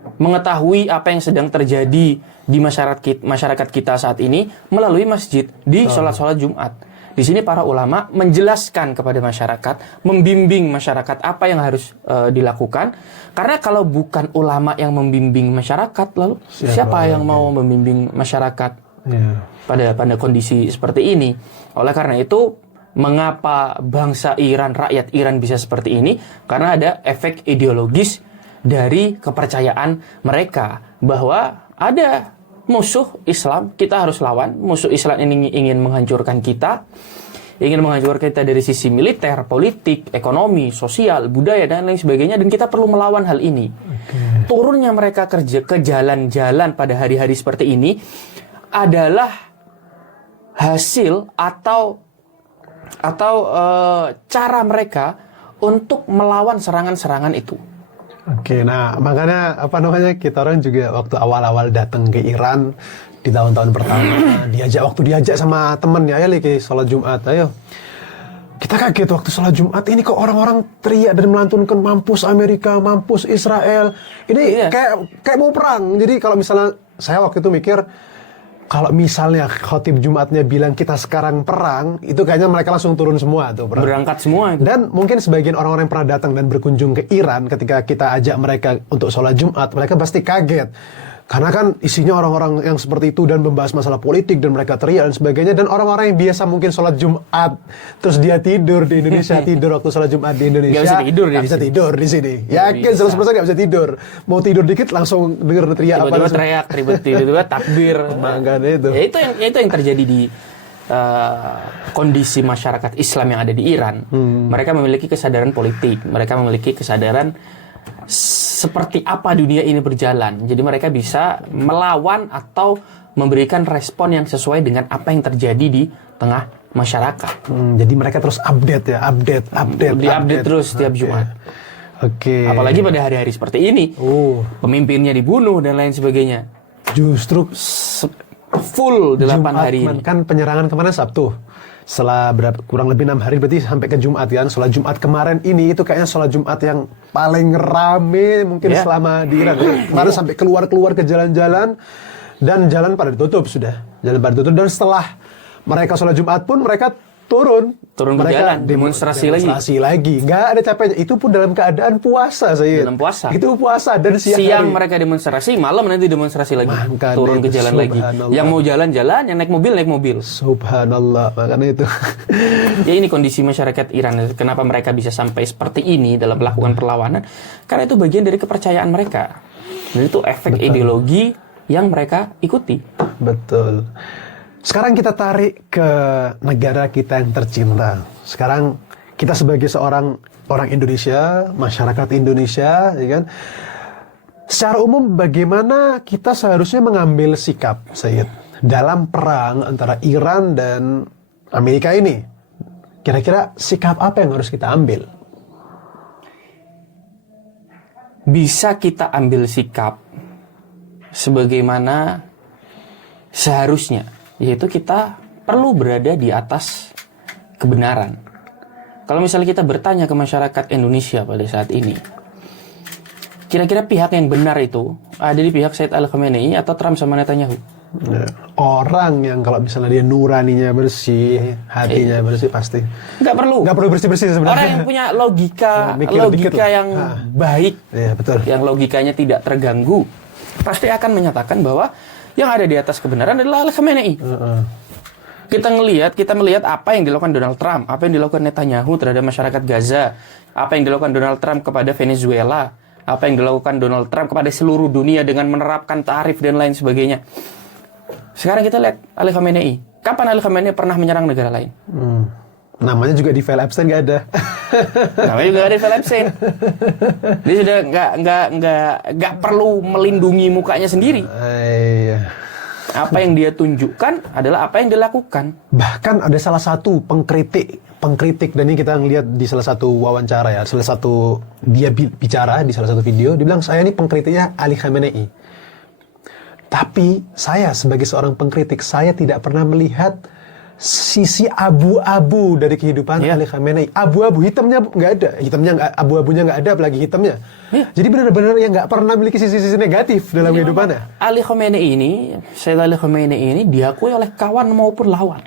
mengetahui apa yang sedang terjadi di masyarakat kita saat ini melalui masjid di sholat Jumat. Di sini para ulama menjelaskan kepada masyarakat, membimbing masyarakat apa yang harus dilakukan. Karena kalau bukan ulama yang membimbing masyarakat, lalu siapa yang mau membimbing masyarakat pada kondisi seperti ini? Oleh karena itu, mengapa bangsa Iran, rakyat Iran bisa seperti ini? Karena ada efek ideologis dari kepercayaan mereka bahwa ada musuh Islam, kita harus lawan. Musuh Islam ini ingin menghancurkan kita dari sisi militer, politik, ekonomi, sosial, budaya, dan lain sebagainya, dan kita perlu melawan hal ini. Turunnya mereka kerja ke jalan-jalan pada hari-hari seperti ini adalah hasil atau cara mereka untuk melawan serangan-serangan itu. Oke, nah makanya kita orang juga waktu awal-awal datang ke Iran di tahun-tahun pertama diajak sama temennya, ayo lagi sholat Jumat, ayo. Kita kaget waktu sholat Jumat ini kok orang-orang teriak dan melantunkan mampus Amerika, mampus Israel. Ini kayak mau perang. Jadi kalau misalnya saya waktu itu mikir, kalau misalnya khotib Jumatnya bilang kita sekarang perang, itu kayaknya mereka langsung turun semua tuh. Berangkat semua itu. Dan mungkin sebagian orang-orang yang pernah datang dan berkunjung ke Iran, ketika kita ajak mereka untuk sholat Jumat, mereka pasti kaget. Karena kan isinya orang-orang yang seperti itu dan membahas masalah politik dan mereka teriak dan sebagainya. Dan orang-orang yang biasa mungkin sholat Jumat, terus dia tidur di Indonesia, tidur waktu sholat Jumat di Indonesia. Gak bisa tidur di sini. Yakin 100% gak bisa tidur. Mau tidur dikit langsung denger teriak tiba-tiba teriak, tiba-tiba takbir. Makanya itu. Ya itu yang terjadi di kondisi masyarakat Islam yang ada di Iran. Mereka memiliki kesadaran politik, mereka memiliki kesadaran seperti apa dunia ini berjalan. Jadi mereka bisa melawan atau memberikan respon yang sesuai dengan apa yang terjadi di tengah masyarakat. Jadi mereka terus update ya, update terus setiap Jumat. Oke. Apalagi pada hari-hari seperti ini, pemimpinnya dibunuh dan lain sebagainya. Justru full 8 hari ini. Kan penyerangan kemarin Sabtu. Setelah kurang lebih 6 hari berarti sampai ke Jumat kan. Sholat Jumat kemarin ini itu kayaknya sholat Jumat yang paling rame mungkin selama di Iran. Kemarin sampai keluar ke jalan-jalan dan jalan pada ditutup sudah. Jalan pada ditutup dan setelah mereka sholat Jumat pun mereka turun ke jalan, demonstrasi lagi. Nggak ada capeknya. Itu pun dalam keadaan puasa saya. Dalam puasa. Itu puasa dan siang mereka demonstrasi, malam nanti demonstrasi lagi. Makanya turun ke jalan lagi. Yang mau jalan-jalan, yang naik mobil. Subhanallah, makanya itu. Ya ini kondisi masyarakat Iran. Kenapa mereka bisa sampai seperti ini dalam melakukan perlawanan? Karena itu bagian dari kepercayaan mereka. Dan itu efek ideologi yang mereka ikuti. Betul. Sekarang kita tarik ke negara kita yang tercinta. Sekarang kita sebagai seorang orang Indonesia, masyarakat Indonesia, ya kan? Secara umum bagaimana kita seharusnya mengambil sikap, Sayyid, dalam perang antara Iran dan Amerika ini? Kira-kira sikap apa yang harus kita ambil? Bisa kita ambil sikap sebagaimana seharusnya, yaitu kita perlu berada di atas kebenaran. Kalau misalnya kita bertanya ke masyarakat Indonesia pada saat ini, kira-kira pihak yang benar itu ada di pihak Said Al-Khamenei atau Trump sama Netanyahu? Ya, orang yang kalau misalnya dia nuraninya bersih, hatinya bersih, pasti Nggak perlu bersih-bersih sebenarnya. orang yang punya logika Nah, mikir dikit lah. yang baik, Iya, betul. yang logikanya tidak terganggu, pasti akan menyatakan bahwa yang ada di atas kebenaran adalah Al-Khamenei. Kita melihat apa yang dilakukan Donald Trump, apa yang dilakukan Netanyahu terhadap masyarakat Gaza, apa yang dilakukan Donald Trump kepada Venezuela, apa yang dilakukan Donald Trump kepada seluruh dunia dengan menerapkan tarif dan lain sebagainya. Sekarang kita lihat Ali Khamenei. Kapan Ali Khamenei pernah menyerang negara lain? Namanya juga di file Epstein nggak ada. Namanya juga ada Philip Epstein. Dia sudah nggak perlu melindungi mukanya sendiri. Iya. Apa yang dia tunjukkan adalah apa yang dilakukan. Bahkan ada salah satu pengkritik dan ini kita ngelihat di salah satu wawancara ya, dia bicara di salah satu video, dia bilang saya ini pengkritiknya Ali Khamenei. Tapi saya sebagai seorang pengkritik, saya tidak pernah melihat sisi abu-abu dari kehidupan Ali Khamenei. Abu-abu, hitamnya nggak ada, abu-abunya nggak ada, apalagi hitamnya. Jadi benar-benar yang nggak pernah memiliki sisi-sisi negatif dalam kehidupannya. Ali Khamenei ini, Sayyid Ali Khamenei ini diakui oleh kawan maupun lawan.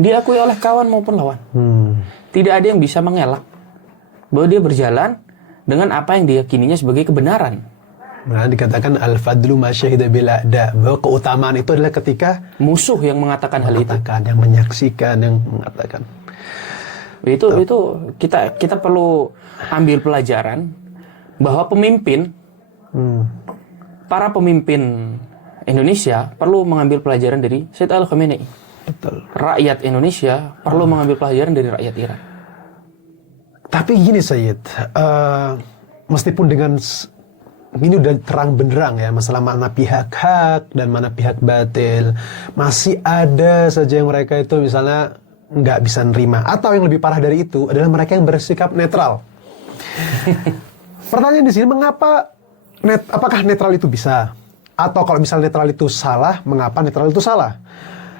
Diakui oleh kawan maupun lawan. Tidak ada yang bisa mengelak bahwa dia berjalan dengan apa yang diyakininya sebagai kebenaran. Nah, dikatakan al-fadlu ma syahida bil a'da, bahwa keutamaan itu adalah ketika musuh yang mengatakan hal itu, yang menyaksikan, yang mengatakan. Itu kita perlu ambil pelajaran bahwa para pemimpin Indonesia perlu mengambil pelajaran dari Said Al-Khamenei. Betul. Rakyat Indonesia perlu mengambil pelajaran dari rakyat Iran. Tapi gini Sayyid, meskipun dengan ini udah terang benderang ya, masalah mana pihak hak dan mana pihak batil, masih ada saja yang mereka itu misalnya nggak bisa nerima, atau yang lebih parah dari itu adalah mereka yang bersikap netral. Pertanyaan di sini, apakah netral itu bisa? Atau kalau misalnya netral itu salah, mengapa netral itu salah?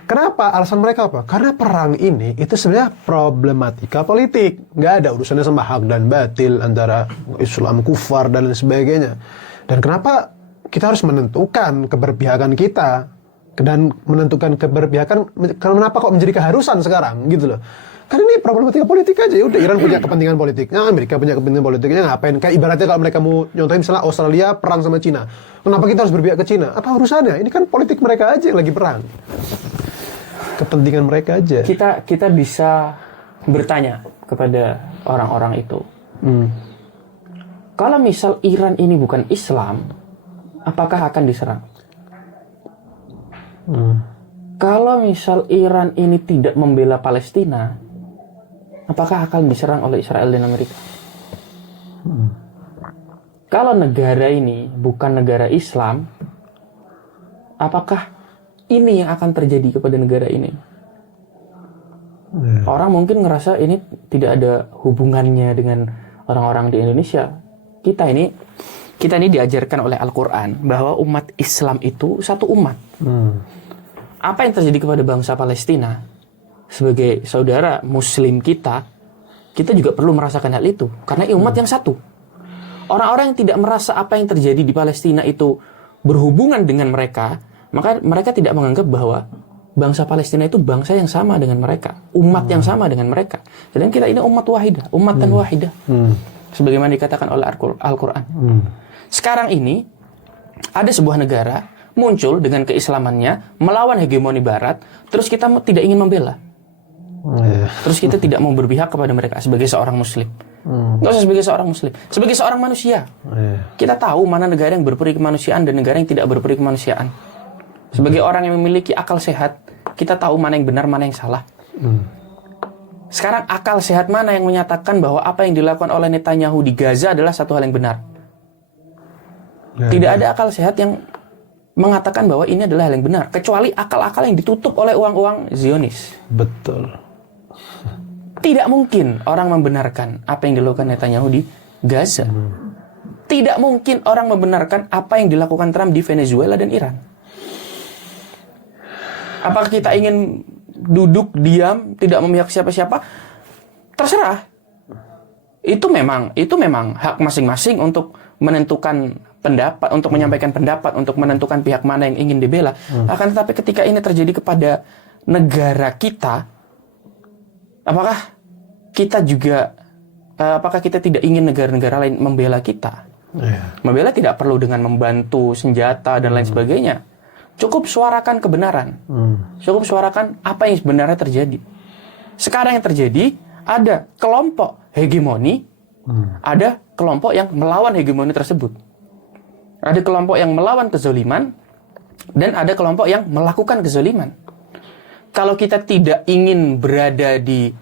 Kenapa? Alasan mereka apa? Karena perang ini itu sebenarnya problematika politik. Nggak ada urusannya sama hak dan batil antara Islam, kufar, dan lain sebagainya. Dan kenapa kita harus menentukan keberpihakan kita? Dan menentukan keberpihakan, kenapa kok menjadi keharusan sekarang? Gitu loh. Karena ini problematika politik aja. Udah, Iran punya kepentingan politiknya, Amerika punya kepentingan politiknya, ngapain? Kayak ibaratnya kalau mereka mau nyontohin misalnya Australia perang sama Cina. Kenapa kita harus berpihak ke Cina? Apa urusannya? Ini kan politik mereka aja yang lagi perang. Kepentingan mereka aja. Kita bisa bertanya kepada orang-orang itu. Kalau misal Iran ini bukan Islam, apakah akan diserang? Kalau misal Iran ini tidak membela Palestina, apakah akan diserang oleh Israel dan Amerika? Kalau negara ini bukan negara Islam, apakah ini yang akan terjadi kepada negara ini? Orang mungkin ngerasa ini tidak ada hubungannya dengan orang-orang di Indonesia. Kita ini diajarkan oleh Al-Quran bahwa umat Islam itu satu umat. Apa yang terjadi kepada bangsa Palestina, sebagai saudara Muslim kita juga perlu merasakan hal itu, karena umat yang satu. Orang-orang yang tidak merasa apa yang terjadi di Palestina itu berhubungan dengan mereka, maka mereka tidak menganggap bahwa bangsa Palestina itu bangsa yang sama dengan mereka, umat yang sama dengan mereka. Sedangkan kita ini umat wahidah, ummatan wahidah. Sebagaimana dikatakan oleh Al-Quran. Sekarang ini ada sebuah negara muncul dengan keislamannya melawan hegemoni Barat, terus kita tidak ingin membela. Terus kita tidak mau berpihak kepada mereka sebagai seorang Muslim. Nggak usah sebagai seorang Muslim, sebagai seorang manusia. Kita tahu mana negara yang berperi kemanusiaan dan negara yang tidak berperi kemanusiaan. Sebagai orang yang memiliki akal sehat, kita tahu mana yang benar, mana yang salah. Sekarang akal sehat mana yang menyatakan bahwa apa yang dilakukan oleh Netanyahu di Gaza adalah satu hal yang benar? Tidak ada akal sehat yang mengatakan bahwa ini adalah hal yang benar, kecuali akal-akal yang ditutup oleh uang-uang Zionis. Betul. Tidak mungkin orang membenarkan apa yang dilakukan Netanyahu di Gaza. Tidak mungkin orang membenarkan apa yang dilakukan Trump di Venezuela dan Iran. Apakah kita ingin duduk diam, tidak memihak siapa-siapa? Terserah. Itu memang hak masing-masing untuk menentukan pendapat, untuk menyampaikan pendapat, untuk menentukan pihak mana yang ingin dibela. Akan tetapi ketika ini terjadi kepada negara kita, apakah kita tidak ingin negara-negara lain membela kita? Membela tidak perlu dengan membantu senjata dan lain sebagainya. Cukup suarakan kebenaran. Cukup suarakan apa yang sebenarnya terjadi. Sekarang yang terjadi, ada kelompok hegemoni, ada kelompok yang melawan hegemoni tersebut. Ada kelompok yang melawan kezaliman, dan ada kelompok yang melakukan kezaliman. Kalau kita tidak ingin berada di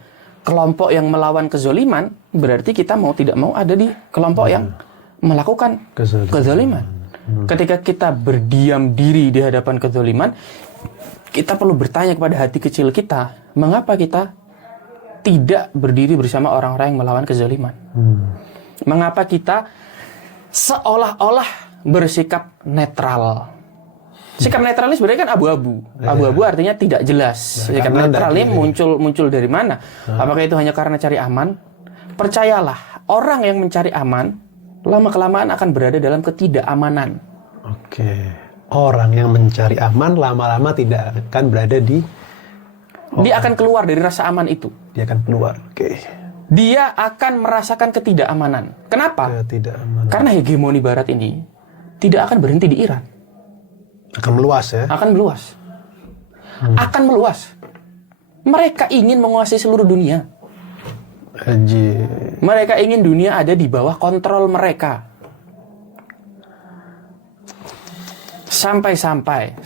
kelompok yang melawan kezaliman, berarti kita mau tidak mau ada di kelompok yang melakukan kezaliman. Ketika kita berdiam diri di hadapan kezaliman, kita perlu bertanya kepada hati kecil kita, mengapa kita tidak berdiri bersama orang-orang yang melawan kezaliman? Mengapa kita seolah-olah bersikap netral? Sikap netral ini sebenarnya kan abu-abu. Abu-abu artinya tidak jelas. Sikap netral ini muncul dari mana? Apakah itu hanya karena cari aman? Percayalah, orang yang mencari aman lama-kelamaan akan berada dalam ketidakamanan. Oke. Orang yang mencari aman lama-lama tidak akan berada di... Dia akan keluar dari rasa aman itu. Dia akan keluar. Oke. Dia akan merasakan ketidakamanan. Kenapa? Ketidakamanan. Karena hegemoni Barat ini tidak akan berhenti di Iran. Akan meluas ya? Akan meluas. Akan meluas. Mereka ingin menguasai seluruh dunia. Mereka ingin dunia ada di bawah kontrol mereka. Sampai-sampai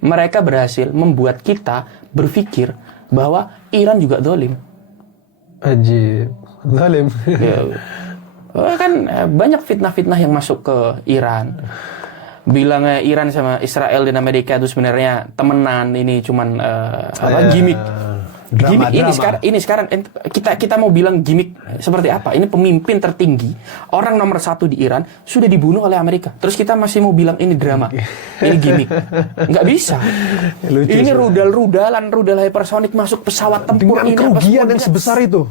mereka berhasil membuat kita berpikir bahwa Iran juga zalim. Zalim. Ya. Kan banyak fitnah-fitnah yang masuk ke Iran. Bilangnya Iran sama Israel dan Amerika itu sebenarnya temenan, ini cuman gimmick. Gimmick ini sekarang kita mau bilang gimmick seperti apa? Ini pemimpin tertinggi, orang nomor 1 di Iran sudah dibunuh oleh Amerika. Terus kita masih mau bilang ini drama, ini gimmick? Nggak bisa. Lucu, ini rudal hypersonic masuk pesawat tempur dengan kerugian yang sebesar itu.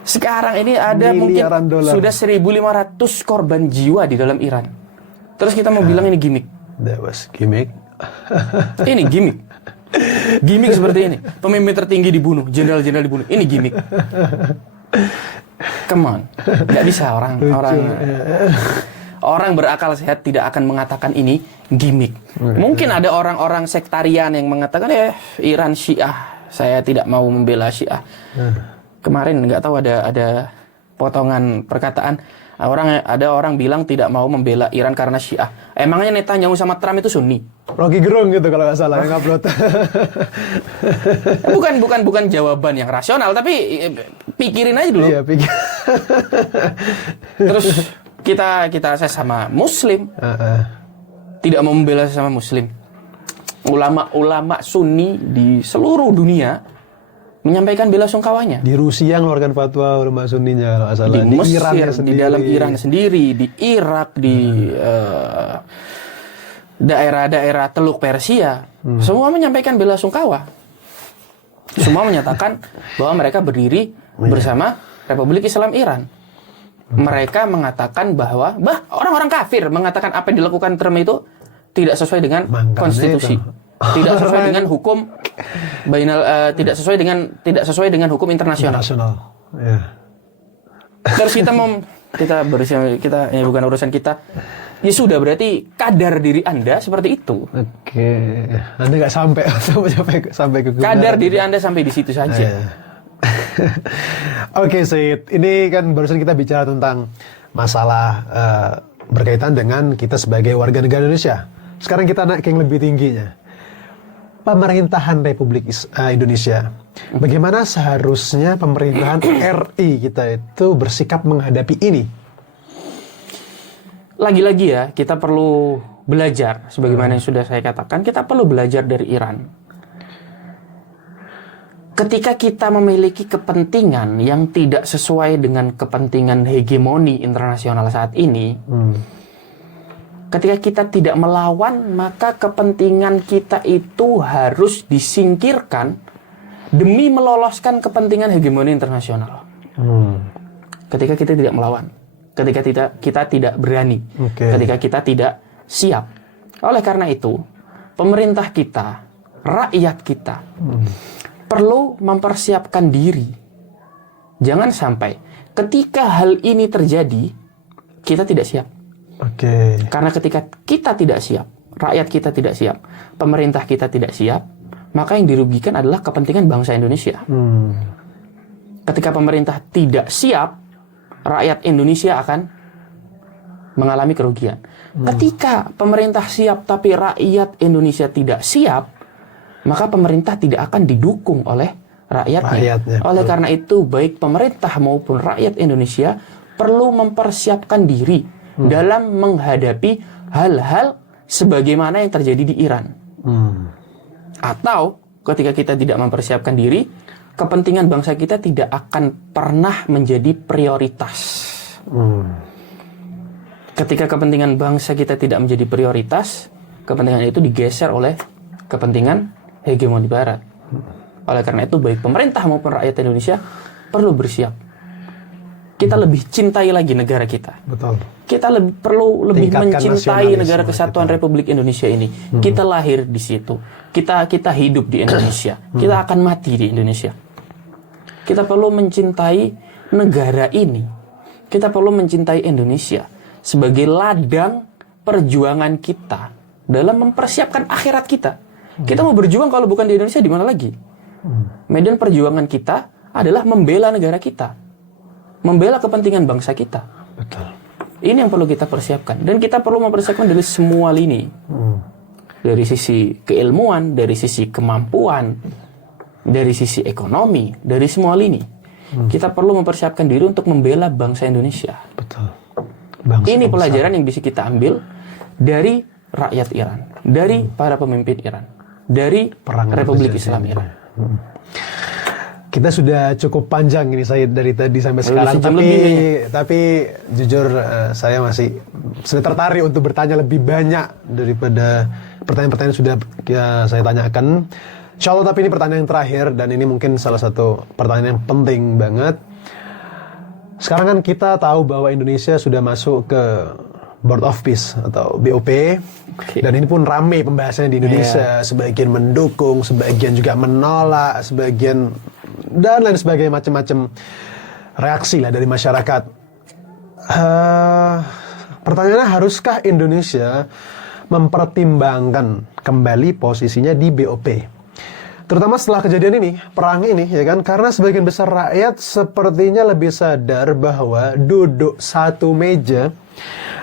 Sekarang ini ada miliaran mungkin dolar. Sudah 1.500 korban jiwa di dalam Iran. Terus kita mau bilang ini gimmick? That was gimmick. Ini gimmick. Gimik seperti ini, pemimpin tertinggi dibunuh, jenderal-jenderal dibunuh, ini gimik. Come on, nggak bisa orang berakal sehat tidak akan mengatakan ini gimik. Mungkin ada orang-orang sektarian yang mengatakan Iran Syiah, saya tidak mau membela Syiah. Kemarin nggak tahu ada potongan perkataan. Ada orang bilang tidak mau membela Iran karena Syiah. Emangnya Netanyahu sama Trump itu Sunni? Rocky Gerung gitu kalau nggak salah yang upload. bukan jawaban yang rasional, tapi pikirin aja dulu. Iya, pikir. Terus kita sesama Muslim tidak mau membela sesama Muslim. Ulama-ulama Sunni di seluruh dunia menyampaikan bela sungkawanya. Di Rusia mengeluarkan fatwa ulama Sunninya kalau nggak salah. Di Mesir, di dalam Iran sendiri, di Irak, di daerah-daerah Teluk Persia, semua menyampaikan bela sungkawa. Semua menyatakan bahwa mereka berdiri bersama Republik Islam Iran. Mereka mengatakan bahwa orang-orang kafir mengatakan apa yang dilakukan Trump itu tidak sesuai dengan konstitusi. Tidak sesuai dengan hukum tidak sesuai dengan hukum internasional. Ya. Terus kita ini bukan urusan kita. Ya sudah, berarti kadar diri Anda seperti itu. Oke. Anda nggak sampai ke kadar diri Anda sampai di situ saja. Oke, Said. Ini kan barusan kita bicara tentang masalah berkaitan dengan kita sebagai warga negara Indonesia. Sekarang kita naik ke yang lebih tingginya. Pemerintahan Republik Indonesia Bagaimana seharusnya pemerintahan RI kita itu bersikap menghadapi ini? Lagi-lagi ya, kita perlu belajar. Sebagaimana yang sudah saya katakan, kita perlu belajar dari Iran. Ketika kita memiliki kepentingan yang tidak sesuai dengan kepentingan hegemoni internasional saat ini, ketika kita tidak melawan, maka kepentingan kita itu harus disingkirkan demi meloloskan kepentingan hegemoni internasional. Ketika kita tidak melawan, ketika kita tidak berani, ketika kita tidak siap. Oleh karena itu, pemerintah kita, rakyat kita, perlu mempersiapkan diri. Jangan sampai ketika hal ini terjadi, kita tidak siap. Karena ketika kita tidak siap, rakyat kita tidak siap, pemerintah kita tidak siap, maka yang dirugikan adalah kepentingan bangsa Indonesia. Ketika pemerintah tidak siap, rakyat Indonesia akan mengalami kerugian. Ketika pemerintah siap tapi rakyat Indonesia tidak siap, maka pemerintah tidak akan didukung oleh rakyatnya. Oleh karena itu, baik pemerintah maupun rakyat Indonesia perlu mempersiapkan diri dalam menghadapi hal-hal sebagaimana yang terjadi di Iran. Atau ketika kita tidak mempersiapkan diri, kepentingan bangsa kita tidak akan pernah menjadi prioritas. Ketika kepentingan bangsa kita tidak menjadi prioritas, kepentingan itu digeser oleh kepentingan hegemoni Barat. Oleh karena itu, baik pemerintah maupun rakyat Indonesia perlu bersiap. Kita lebih cintai lagi negara kita. Kita perlu lebih mencintai negara kesatuan Republik Indonesia ini. Kita lahir di situ. Kita hidup di Indonesia. Kita akan mati di Indonesia. Kita perlu mencintai negara ini. Kita perlu mencintai Indonesia sebagai ladang perjuangan kita dalam mempersiapkan akhirat kita. Kita mau berjuang kalau bukan di Indonesia, di mana lagi? Medan perjuangan kita adalah membela negara kita, membela kepentingan bangsa kita. Ini yang perlu kita persiapkan, dan kita perlu mempersiapkan dari semua lini, dari sisi keilmuan, dari sisi kemampuan, dari sisi ekonomi, dari semua lini. Kita perlu mempersiapkan diri untuk membela bangsa Indonesia. Ini pelajaran yang bisa kita ambil dari rakyat Iran, dari para pemimpin Iran, dari Republik Islam Iran. Kita sudah cukup panjang ini saya dari tadi sampai sekarang, tapi jujur saya masih tertarik untuk bertanya lebih banyak daripada pertanyaan-pertanyaan yang sudah saya tanyakan. Insya Allah, tapi ini pertanyaan yang terakhir, dan ini mungkin salah satu pertanyaan yang penting banget. Sekarang kan kita tahu bahwa Indonesia sudah masuk ke Board of Peace atau BOP, dan ini pun ramai pembahasannya di Indonesia. Sebagian mendukung, sebagian juga menolak, sebagian dan lain sebagainya, macam-macam reaksi lah dari masyarakat. Pertanyaannya, haruskah Indonesia mempertimbangkan kembali posisinya di BOP? Terutama setelah kejadian ini, perang ini, ya kan? Karena sebagian besar rakyat sepertinya lebih sadar bahwa duduk satu meja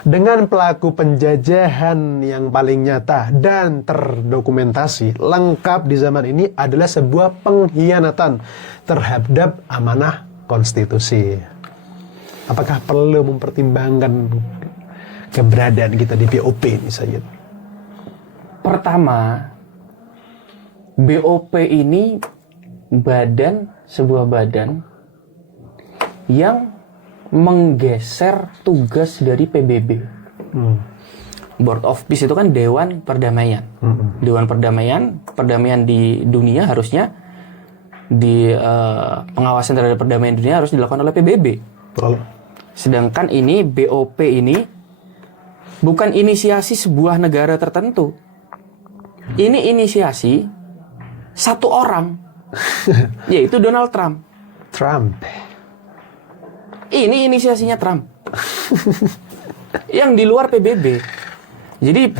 dengan pelaku penjajahan yang paling nyata dan terdokumentasi lengkap di zaman ini adalah sebuah pengkhianatan terhadap amanah konstitusi. Apakah perlu mempertimbangkan keberadaan kita di BOP ini, Sayyid? Pertama, BOP ini sebuah badan yang menggeser tugas dari PBB. Board of Peace itu kan Dewan Perdamaian. Dewan Perdamaian di dunia harusnya pengawasan terhadap perdamaian dunia harus dilakukan oleh PBB. Sedangkan ini BOP ini bukan inisiasi sebuah negara tertentu. Ini inisiasi satu orang, yaitu Donald Trump. Ini inisiasinya Trump. Yang di luar PBB. Jadi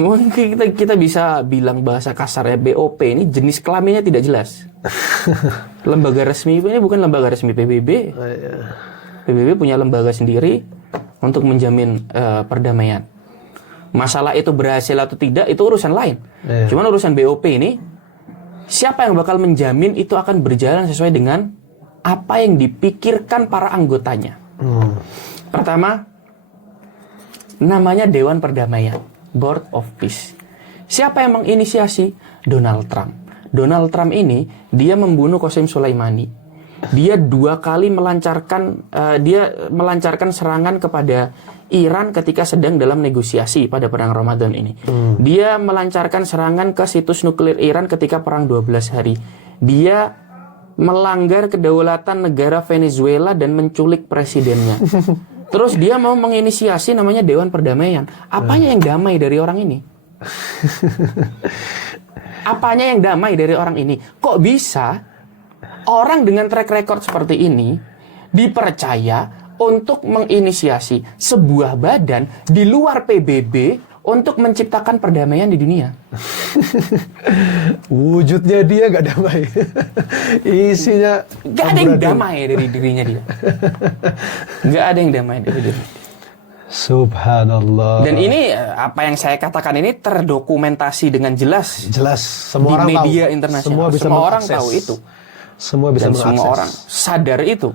mungkin kita bisa bilang bahasa kasarnya, BOP ini jenis kelaminnya tidak jelas. Lembaga resmi ini bukan lembaga resmi PBB. PBB punya lembaga sendiri untuk menjamin perdamaian. Masalah itu berhasil atau tidak itu urusan lain. Cuman urusan BOP ini siapa yang bakal menjamin itu akan berjalan sesuai dengan apa yang dipikirkan para anggotanya? Pertama, namanya Dewan Perdamaian, Board of Peace. Siapa yang menginisiasi? Donald Trump. Donald Trump ini, dia membunuh Qasem Soleimani. Dia 2 kali melancarkan serangan kepada Iran ketika sedang dalam negosiasi pada perang Ramadan ini. Dia melancarkan serangan ke situs nuklir Iran ketika perang 12 hari. Dia melanggar kedaulatan negara Venezuela dan menculik presidennya. Terus dia mau menginisiasi namanya Dewan Perdamaian. Apanya yang damai dari orang ini? Apanya yang damai dari orang ini? Kok bisa orang dengan track record seperti ini dipercaya untuk menginisiasi sebuah badan di luar PBB untuk menciptakan perdamaian di dunia? Wujudnya dia gak damai. Isinya gak ada yang damai dari dirinya dia. Gak ada yang damai dari dirinya. Subhanallah. Dan ini apa yang saya katakan ini terdokumentasi dengan jelas. Jelas semua di orang media tahu. internasional. Semua bisa semua orang mengakses. tahu itu. Semua bisa Dan mengakses. semua orang sadar itu.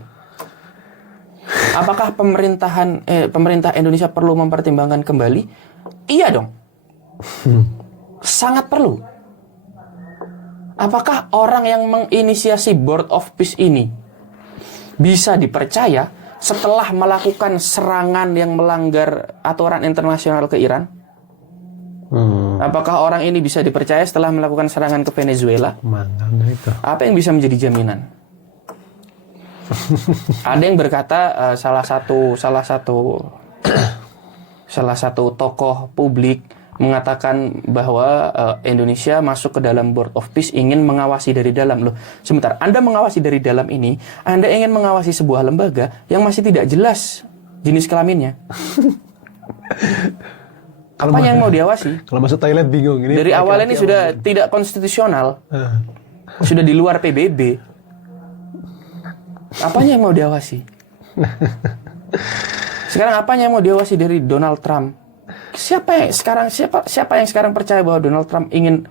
Apakah pemerintah Indonesia perlu mempertimbangkan kembali? Iya dong. Sangat perlu. Apakah orang yang menginisiasi Board of Peace ini bisa dipercaya setelah melakukan serangan yang melanggar aturan internasional ke Iran? Apakah orang ini bisa dipercaya setelah melakukan serangan ke Venezuela? Mana itu? Apa yang bisa menjadi jaminan? Ada yang berkata salah satu tokoh publik mengatakan bahwa Indonesia masuk ke dalam Board of Peace ingin mengawasi dari dalam. Loh, sebentar, Anda mengawasi dari dalam ini, Anda ingin mengawasi sebuah lembaga yang masih tidak jelas jenis kelaminnya. Apa yang mau diawasi? Kalau masuk toilet bingung. Ini dari awal ini sudah tidak konstitusional, sudah di luar PBB. Apanya yang mau diawasi? Sekarang apanya yang mau diawasi dari Donald Trump? Siapa yang sekarang percaya bahwa Donald Trump ingin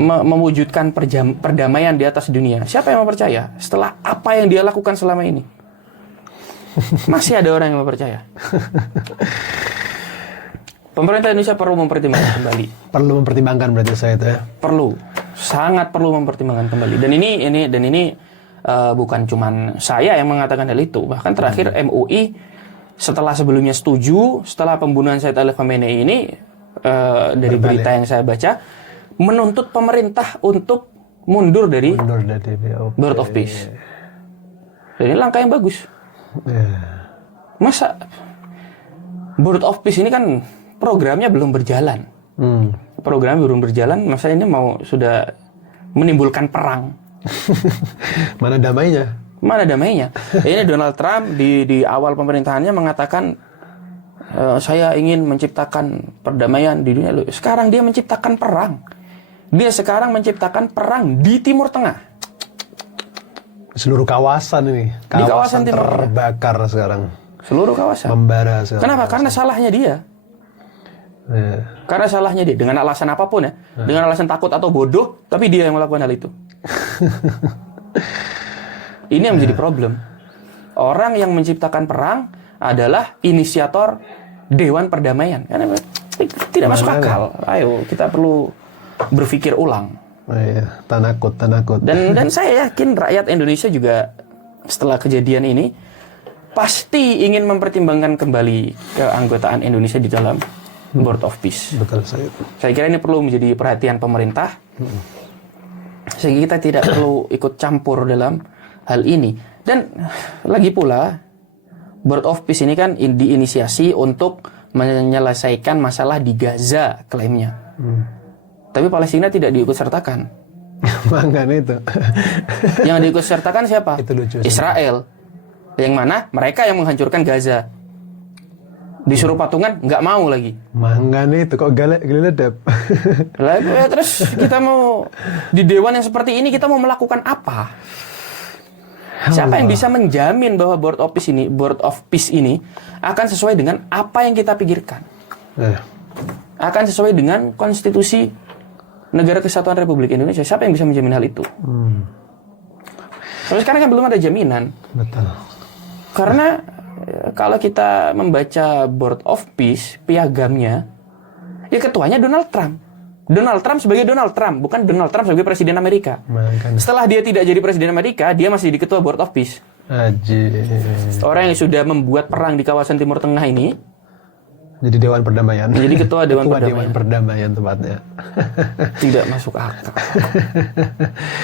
mewujudkan perdamaian di atas dunia? Siapa yang mau percaya setelah apa yang dia lakukan selama ini? Masih ada orang yang mau percaya. Pemerintah Indonesia perlu mempertimbangkan kembali. Perlu mempertimbangkan berarti saya itu ya. Perlu, sangat perlu mempertimbangkan kembali. Dan ini bukan cuman saya yang mengatakan hal itu. Bahkan terakhir MUI setelah sebelumnya setuju, setelah pembunuhan Said Ali Khamenei ini dari berita yang saya baca, menuntut pemerintah untuk mundur dari Board of Peace. Dan ini langkah yang bagus. Masa Board of Peace ini kan programnya belum berjalan. Program belum berjalan, masa ini mau sudah menimbulkan perang. Mana damainya? Mana damainya? Ini Donald Trump di awal pemerintahannya mengatakan saya ingin menciptakan perdamaian di dunia. Sekarang dia menciptakan perang. Dia sekarang menciptakan perang di Timur Tengah. Seluruh kawasan ini. Di kawasan Timur Tengah terbakar sekarang. Seluruh kawasan. Membara sekarang. Kenapa? Karena salahnya dia. Karena salahnya dia. Dengan alasan apapun ya. Dengan alasan takut atau bodoh, tapi dia yang melakukan hal itu. Ini yang menjadi problem. Orang yang menciptakan perang adalah inisiator Dewan Perdamaian. Karena tidak masuk akal. Ayo, kita perlu berpikir ulang. Tanakut. Dan saya yakin rakyat Indonesia juga setelah kejadian ini pasti ingin mempertimbangkan kembali keanggotaan Indonesia di dalam Board of Peace. Betul Saya kira ini perlu menjadi perhatian pemerintah. Sehingga kita tidak perlu ikut campur dalam hal ini. Dan lagi pula Board of Peace ini kan diinisiasi untuk menyelesaikan masalah di Gaza, klaimnya. Tapi Palestina tidak diikutsertakan. Mangan itu. Yang diikutsertakan siapa? Itu lucu. Israel. Yang mana mereka yang menghancurkan Gaza. Disuruh patungan, nggak mau lagi. Mangan itu kok geledep. Lalu ya, terus kita mau di dewan yang seperti ini kita mau melakukan apa? Siapa yang bisa menjamin bahwa Board of Peace ini akan sesuai dengan apa yang kita pikirkan? Akan sesuai dengan konstitusi negara kesatuan Republik Indonesia. Siapa yang bisa menjamin hal itu? Sampai sekarang kan belum ada jaminan. Betul. Karena kalau kita membaca Board of Peace, piagamnya, ya ketuanya Donald Trump. Donald Trump sebagai Donald Trump, bukan Donald Trump sebagai Presiden Amerika. Setelah dia tidak jadi Presiden Amerika, dia masih jadi Ketua Board of Peace. Orang yang sudah membuat perang di kawasan Timur Tengah ini, jadi Dewan Perdamaian. Jadi Ketua Dewan Dewan Perdamaian tempatnya. Tidak masuk akal.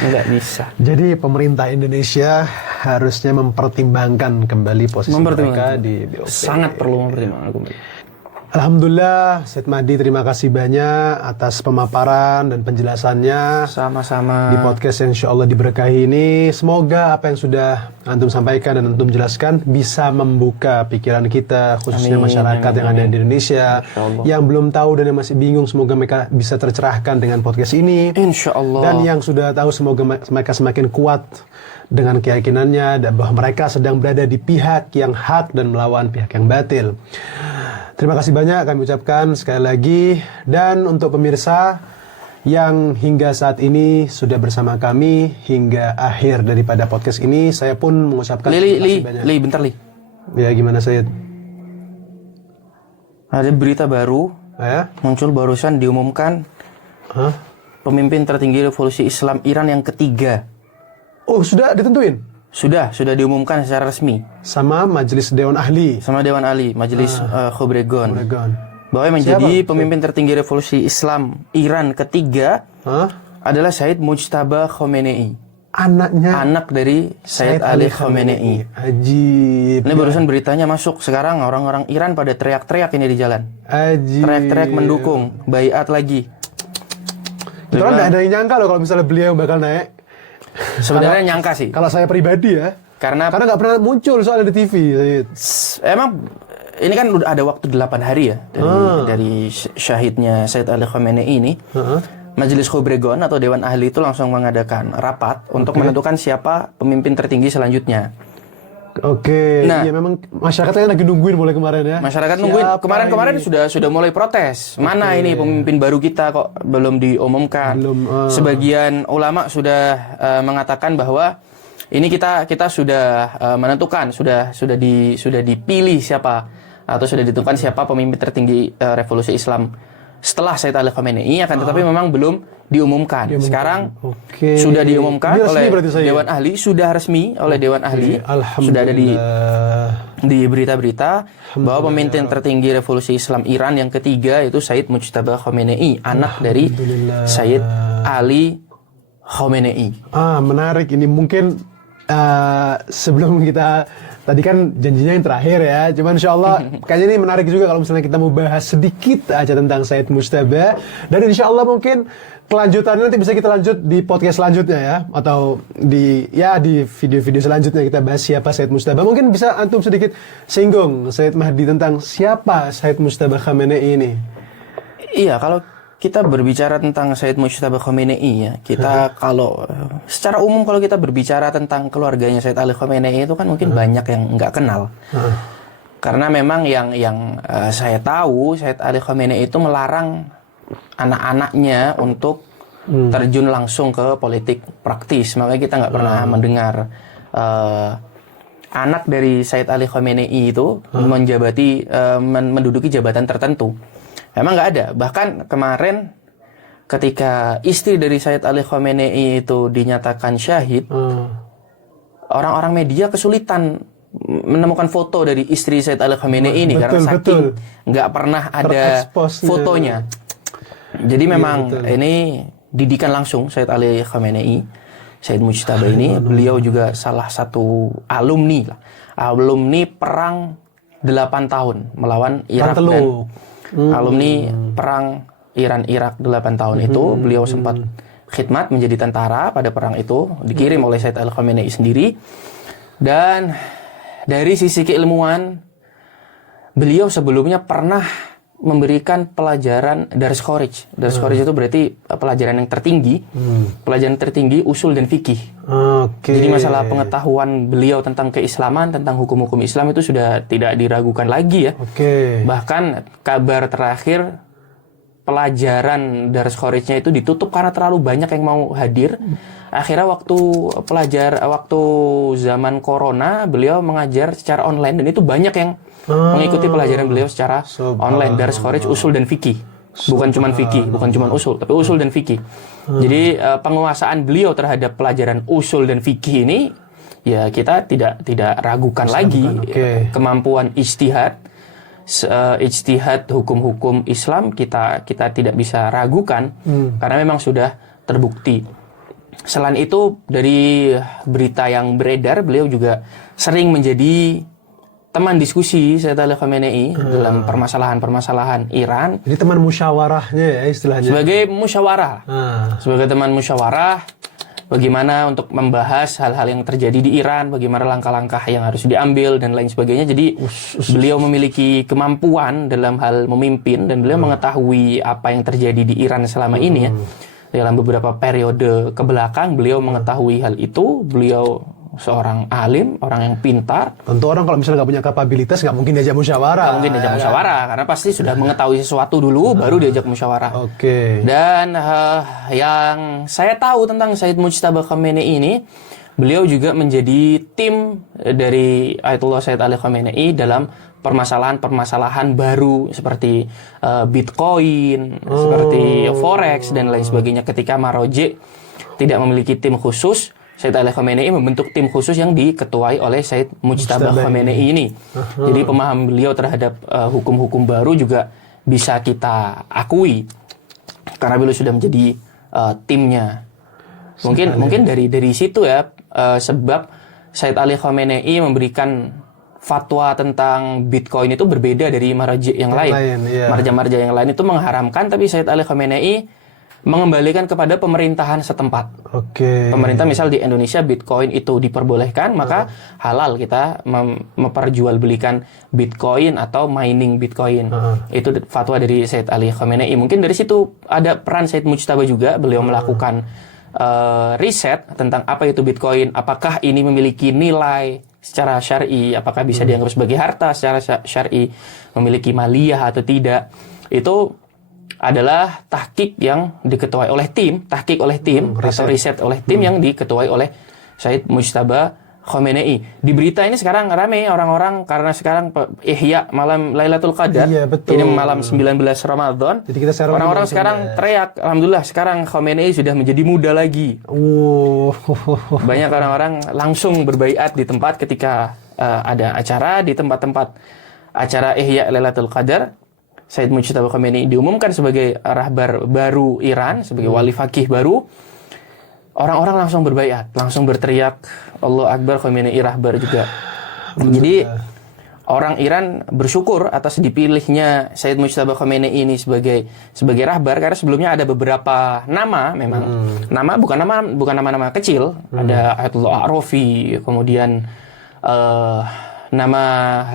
Nggak bisa. Jadi pemerintah Indonesia harusnya mempertimbangkan kembali posisi mereka di BOP. Sangat perlu mempertimbangkan kembali. Alhamdulillah, Said Mahdi, terima kasih banyak atas pemaparan dan penjelasannya. Sama-sama. Di podcast yang insya Allah diberkahi ini. Semoga apa yang sudah Antum sampaikan dan Antum jelaskan bisa membuka pikiran kita, khususnya masyarakat yang ada di Indonesia, yang belum tahu dan yang masih bingung, semoga mereka bisa tercerahkan dengan podcast ini. Insya Allah. Dan yang sudah tahu, semoga mereka semakin kuat dengan keyakinannya dan bahwa mereka sedang berada di pihak yang hak dan melawan pihak yang batil. Terima kasih banyak kami ucapkan sekali lagi. Dan untuk pemirsa yang hingga saat ini sudah bersama kami hingga akhir daripada podcast ini, saya pun mengucapkan terima kasih banyak. Bentar, Li. Ya, gimana, Said? Ada berita baru muncul barusan diumumkan. Pemimpin tertinggi revolusi Islam Iran yang ketiga. Oh, sudah ditentuin? Sudah diumumkan secara resmi. Sama Majelis Dewan Ahli. Sama Dewan Ahli, Majelis Khobregon. Bahwa yang menjadi pemimpin tertinggi revolusi Islam Iran ketiga adalah Said Mujtaba Khomeini. Anak dari Said Ali Khomeini. Ajib. Ini barusan beritanya masuk. Sekarang orang-orang Iran pada teriak-teriak ini di jalan. Ajib. Teriak-teriak mendukung, baiat lagi. Kita kan nggak ada yang nyangka loh kalau misalnya beliau bakal naik. Sebenarnya nyangka sih. Kalau saya pribadi ya. Karena nggak pernah muncul soalnya di TV. Emang ini kan udah ada waktu 8 hari ya dari syahidnya Said Ali Khomeini ini. Majelis Khobregon atau Dewan Ahli itu langsung mengadakan rapat untuk menentukan siapa pemimpin tertinggi selanjutnya. Nah, ya memang masyarakatnya lagi nungguin mulai kemarin ya. Masyarakat nungguin. Kemarin sudah mulai protes. Mana ini pemimpin baru kita kok belum diumumkan. Sebagian ulama sudah mengatakan bahwa ini kita sudah menentukan, sudah dipilih siapa atau sudah ditentukan siapa pemimpin tertinggi revolusi Islam setelah Said Ali Khomeini, akan tetapi memang belum diumumkan. Sekarang sudah diumumkan oleh Dewan Ahli, sudah resmi oleh Dewan Ahli, sudah ada di berita-berita bahwa pemimpin tertinggi revolusi Islam Iran yang ketiga itu Said Mujtaba Khomeini, anak dari Said Ali Khomeini. Menarik ini. Mungkin sebelum kita tadi kan janjinya yang terakhir ya, cuman insya Allah kayaknya ini menarik juga kalau misalnya kita mau bahas sedikit aja tentang Said Mujtaba, dan insya Allah mungkin kelanjutannya nanti bisa kita lanjut di podcast selanjutnya ya, atau di video-video selanjutnya kita bahas siapa Said Mujtaba. Mungkin bisa Antum sedikit singgung Said Mahdi tentang siapa Said Mujtaba Khomeini ini. Iya, kalau kita berbicara tentang Said Mujtaba Khomeini ya, kita kalau secara umum kalau kita berbicara tentang keluarganya Said Ali Khomeini itu kan mungkin banyak yang nggak kenal. Karena memang yang saya tahu Said Ali Khomeini itu melarang anak-anaknya untuk terjun langsung ke politik praktis. Makanya kita nggak pernah mendengar anak dari Said Ali Khomeini itu menduduki jabatan tertentu. Emang nggak ada. Bahkan kemarin ketika istri dari Said Ali Khomeini itu dinyatakan syahid, orang-orang media kesulitan menemukan foto dari istri Said Ali Khomeini ini karena saking nggak pernah ada fotonya. Jadi memang ini didikan langsung Said Ali Khomeini, Said Mujtaba ini. Beliau juga salah satu alumni perang 8 tahun melawan Irak dan alumni perang Iran-Irak 8 tahun itu. Beliau sempat khidmat menjadi tentara pada perang itu, dikirim oleh Said Ali Khomeini sendiri. Dan dari sisi keilmuan, beliau sebelumnya pernah memberikan pelajaran Dars Kharij. Dars Kharij itu berarti pelajaran yang tertinggi, pelajaran tertinggi usul dan fikih. Jadi masalah pengetahuan beliau tentang keislaman, tentang hukum-hukum Islam itu sudah tidak diragukan lagi ya. Bahkan kabar terakhir pelajaran Dars Kharijnya itu ditutup karena terlalu banyak yang mau hadir. Akhirnya waktu zaman corona beliau mengajar secara online dan itu banyak yang mengikuti pelajaran beliau secara online. Dars Kharij usul dan fikih. Bukan cuma fikih, bukan cuma usul, tapi usul dan fikih. Jadi penguasaan beliau terhadap pelajaran usul dan fikih ini ya kita tidak ragukan lagi kemampuan ijtihad hukum-hukum Islam kita tidak bisa ragukan karena memang sudah terbukti. Selain itu dari berita yang beredar beliau juga sering menjadi teman diskusi Sayyid Ali Khamenei dalam permasalahan-permasalahan Iran. Jadi teman musyawarahnya ya istilahnya. Sebagai musyawarah. Sebagai teman musyawarah bagaimana untuk membahas hal-hal yang terjadi di Iran, bagaimana langkah-langkah yang harus diambil dan lain sebagainya. Jadi beliau memiliki kemampuan dalam hal memimpin dan beliau mengetahui apa yang terjadi di Iran selama ini ya. Dalam beberapa periode kebelakang beliau mengetahui hal itu. Beliau seorang alim, orang yang pintar. Tentu orang kalau misalnya nggak punya kapabilitas nggak mungkin diajak musyawarah. Nggak mungkin diajak musyawarah karena pasti sudah mengetahui sesuatu dulu baru diajak musyawarah. Dan yang saya tahu tentang Sayyid Mujtaba Khamenei ini, beliau juga menjadi tim dari Ayatullah Sayyid Ali Khamenei dalam permasalahan-permasalahan baru seperti Bitcoin, seperti Forex dan lain sebagainya. Ketika Maroji tidak memiliki tim khusus, Sayyid Ali Khamenei membentuk tim khusus yang diketuai oleh Sayyid Mujtaba Khamenei ini. Jadi pemahaman beliau terhadap hukum-hukum baru juga bisa kita akui karena beliau sudah menjadi timnya. Mungkin dari situ ya sebab Sayyid Ali Khamenei memberikan fatwa tentang Bitcoin itu berbeda dari marja yang lain. Marja-marja yang lain itu mengharamkan, tapi Sayyid Ali Khamenei mengembalikan kepada pemerintahan setempat. Pemerintah misal di Indonesia Bitcoin itu diperbolehkan, maka halal kita memperjualbelikan Bitcoin atau mining Bitcoin. Itu fatwa dari Sayyid Ali Khamenei. Mungkin dari situ ada peran Sayyid Mujtaba juga. Beliau melakukan riset tentang apa itu Bitcoin, apakah ini memiliki nilai secara syar'i, apakah bisa dianggap sebagai harta secara syar'i, memiliki maliyah atau tidak. Itu adalah tahqiq yang diketuai oleh tim, atau riset oleh tim yang diketuai oleh Sayyid Mujtaba Khamenei. Di berita ini sekarang ramai orang-orang karena sekarang Ihya malam Lailatul Qadar. Ini malam 19 Ramadan. Jadi kita orang-orang sekarang teriak, alhamdulillah sekarang Khamenei sudah menjadi muda lagi. Banyak orang-orang langsung berbaiat di tempat ketika ada acara di tempat-tempat acara Ihya Lailatul Qadar. Sayyid Mujtaba Khamenei diumumkan sebagai rahbar baru Iran, sebagai wali faqih baru. Orang-orang langsung berbaiat, langsung berteriak Allah Akbar, Khamenei rahbar juga. Jadi orang Iran bersyukur atas dipilihnya Sayyid Mujtaba Khamenei ini sebagai rahbar karena sebelumnya ada beberapa nama memang. Nama bukan nama-nama kecil. Ada Ayatullah A'rafi, kemudian nama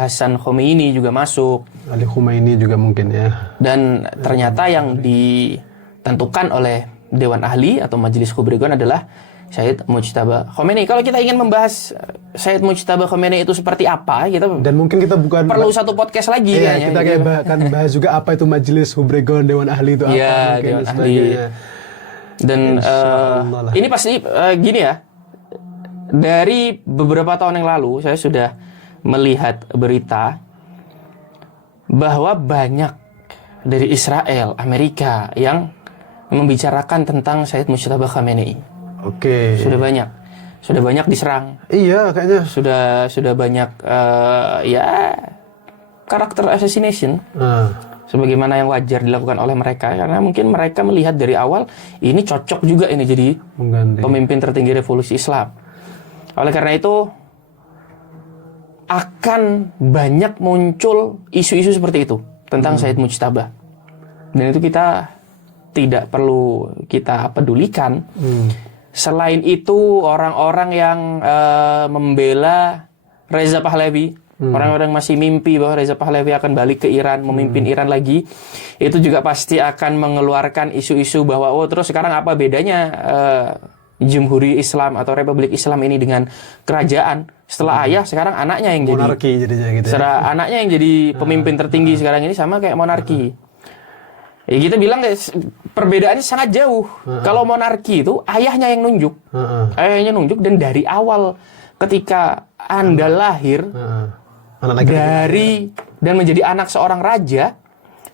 Hasan Khomeini juga masuk. Ali Khomeini juga mungkin ya. Dan ternyata yang ditentukan oleh Dewan Ahli atau Majelis Khubregon adalah Sayyid Mujtaba Khamenei. Kalau kita ingin membahas Sayyid Mujtaba Khamenei itu seperti apa, dan mungkin kita bukan perlu satu podcast lagi kayaknya. Kita akan bahas juga apa itu Majelis Khubregon, Dewan Ahli itu apa. Ya, Dewan Ahli. Dan ini pasti gini ya. Dari beberapa tahun yang lalu saya sudah melihat berita bahwa banyak dari Israel, Amerika yang membicarakan tentang Sayyid Mujtaba Khamenei. Sudah banyak diserang. Iya, kayaknya sudah banyak karakter assassination. Sebagaimana yang wajar dilakukan oleh mereka karena mungkin mereka melihat dari awal ini cocok juga ini jadi pemimpin tertinggi revolusi Islam. Oleh karena itu akan banyak muncul isu-isu seperti itu tentang Sayyid Mujtaba. Dan itu kita tidak perlu kita pedulikan. Selain itu orang-orang yang membela Reza Pahlavi, orang-orang masih mimpi bahwa Reza Pahlavi akan balik ke Iran, memimpin Iran lagi, itu juga pasti akan mengeluarkan isu-isu bahwa terus sekarang apa bedanya Jumhuri Islam atau Republik Islam ini dengan kerajaan? Setelah ayah, sekarang anaknya yang monarki jadinya gitu. Anaknya yang jadi pemimpin tertinggi sekarang ini sama kayak monarki. Ya kita bilang perbedaannya sangat jauh. Kalau monarki itu ayahnya yang nunjuk. Ayahnya nunjuk, dan dari awal ketika Anda lahir dari dan menjadi anak seorang raja,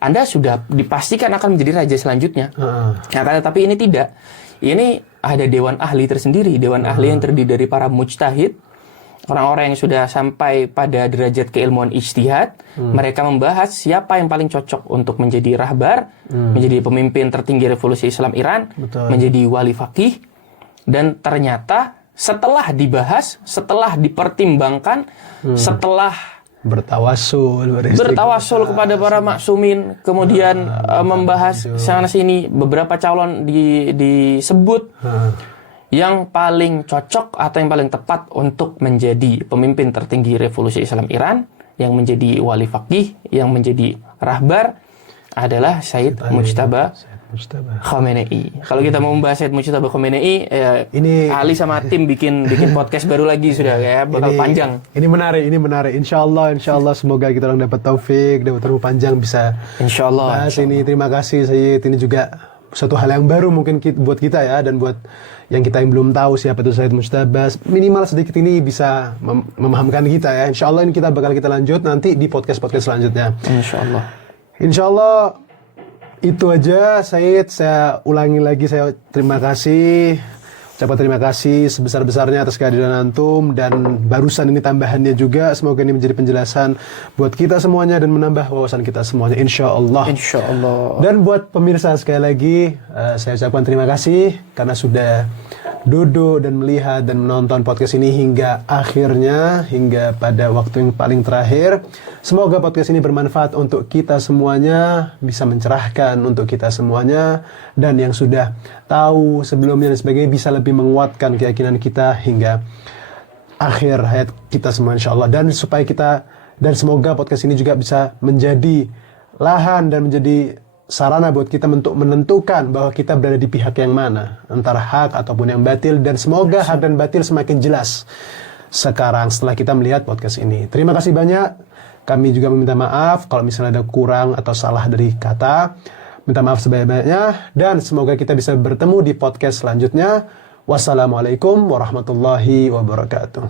Anda sudah dipastikan akan menjadi raja selanjutnya. Nah, tapi ini tidak. Ini ada dewan ahli tersendiri, dewan ahli yang terdiri dari para mujtahid, orang-orang yang sudah sampai pada derajat keilmuan ijtihad. Mereka membahas siapa yang paling cocok untuk menjadi rahbar, menjadi pemimpin tertinggi revolusi Islam Iran, menjadi wali faqih. Dan ternyata setelah dibahas, setelah dipertimbangkan, setelah bertawasul kepada para maksumin, kemudian membahas sana sini, beberapa calon disebut yang paling cocok atau yang paling tepat untuk menjadi pemimpin tertinggi revolusi Islam Iran, yang menjadi wali faqih, yang menjadi rahbar adalah Sayyid Mujtaba Khamenei. Kalau kita mau membahas Sayyid Mujtaba Khamenei, ini Ali sama tim bikin podcast baru lagi sudah, ya bakal panjang. Ini menarik. Insya Allah semoga kita orang dapat taufik, dapat umur panjang bisa. Insya Allah. Ini terima kasih Sayyid. Ini juga suatu hal yang baru mungkin buat kita ya, dan buat yang kita yang belum tahu siapa itu Sayyid Mujtaba, minimal sedikit ini bisa memahamkan kita ya. Insya Allah ini kita bakal lanjut nanti di podcast selanjutnya. Insya Allah. Itu aja Sayyid, saya ulangi lagi, saya terima kasih, ucapan terima kasih sebesar-besarnya atas kehadiran antum, dan barusan ini tambahannya juga, semoga ini menjadi penjelasan buat kita semuanya dan menambah wawasan kita semuanya, insya Allah. Dan buat pemirsa sekali lagi, saya ucapkan terima kasih karena sudah duduk dan melihat dan menonton podcast ini hingga akhirnya, hingga pada waktu yang paling terakhir. Semoga podcast ini bermanfaat untuk kita semuanya, bisa mencerahkan untuk kita semuanya, dan yang sudah tahu sebelumnya dan sebagainya bisa lebih menguatkan keyakinan kita hingga akhir hayat kita semua insyaallah. Dan semoga podcast ini juga bisa menjadi lahan dan menjadi sarana buat kita untuk menentukan bahwa kita berada di pihak yang mana, antara hak ataupun yang batil, dan semoga hak dan batil semakin jelas sekarang setelah kita melihat podcast ini. Terima kasih banyak. Kami juga meminta maaf kalau misalnya ada kurang atau salah dari kata. Minta maaf sebanyak-banyaknya, dan semoga kita bisa bertemu di podcast selanjutnya. Wassalamualaikum warahmatullahi wabarakatuh.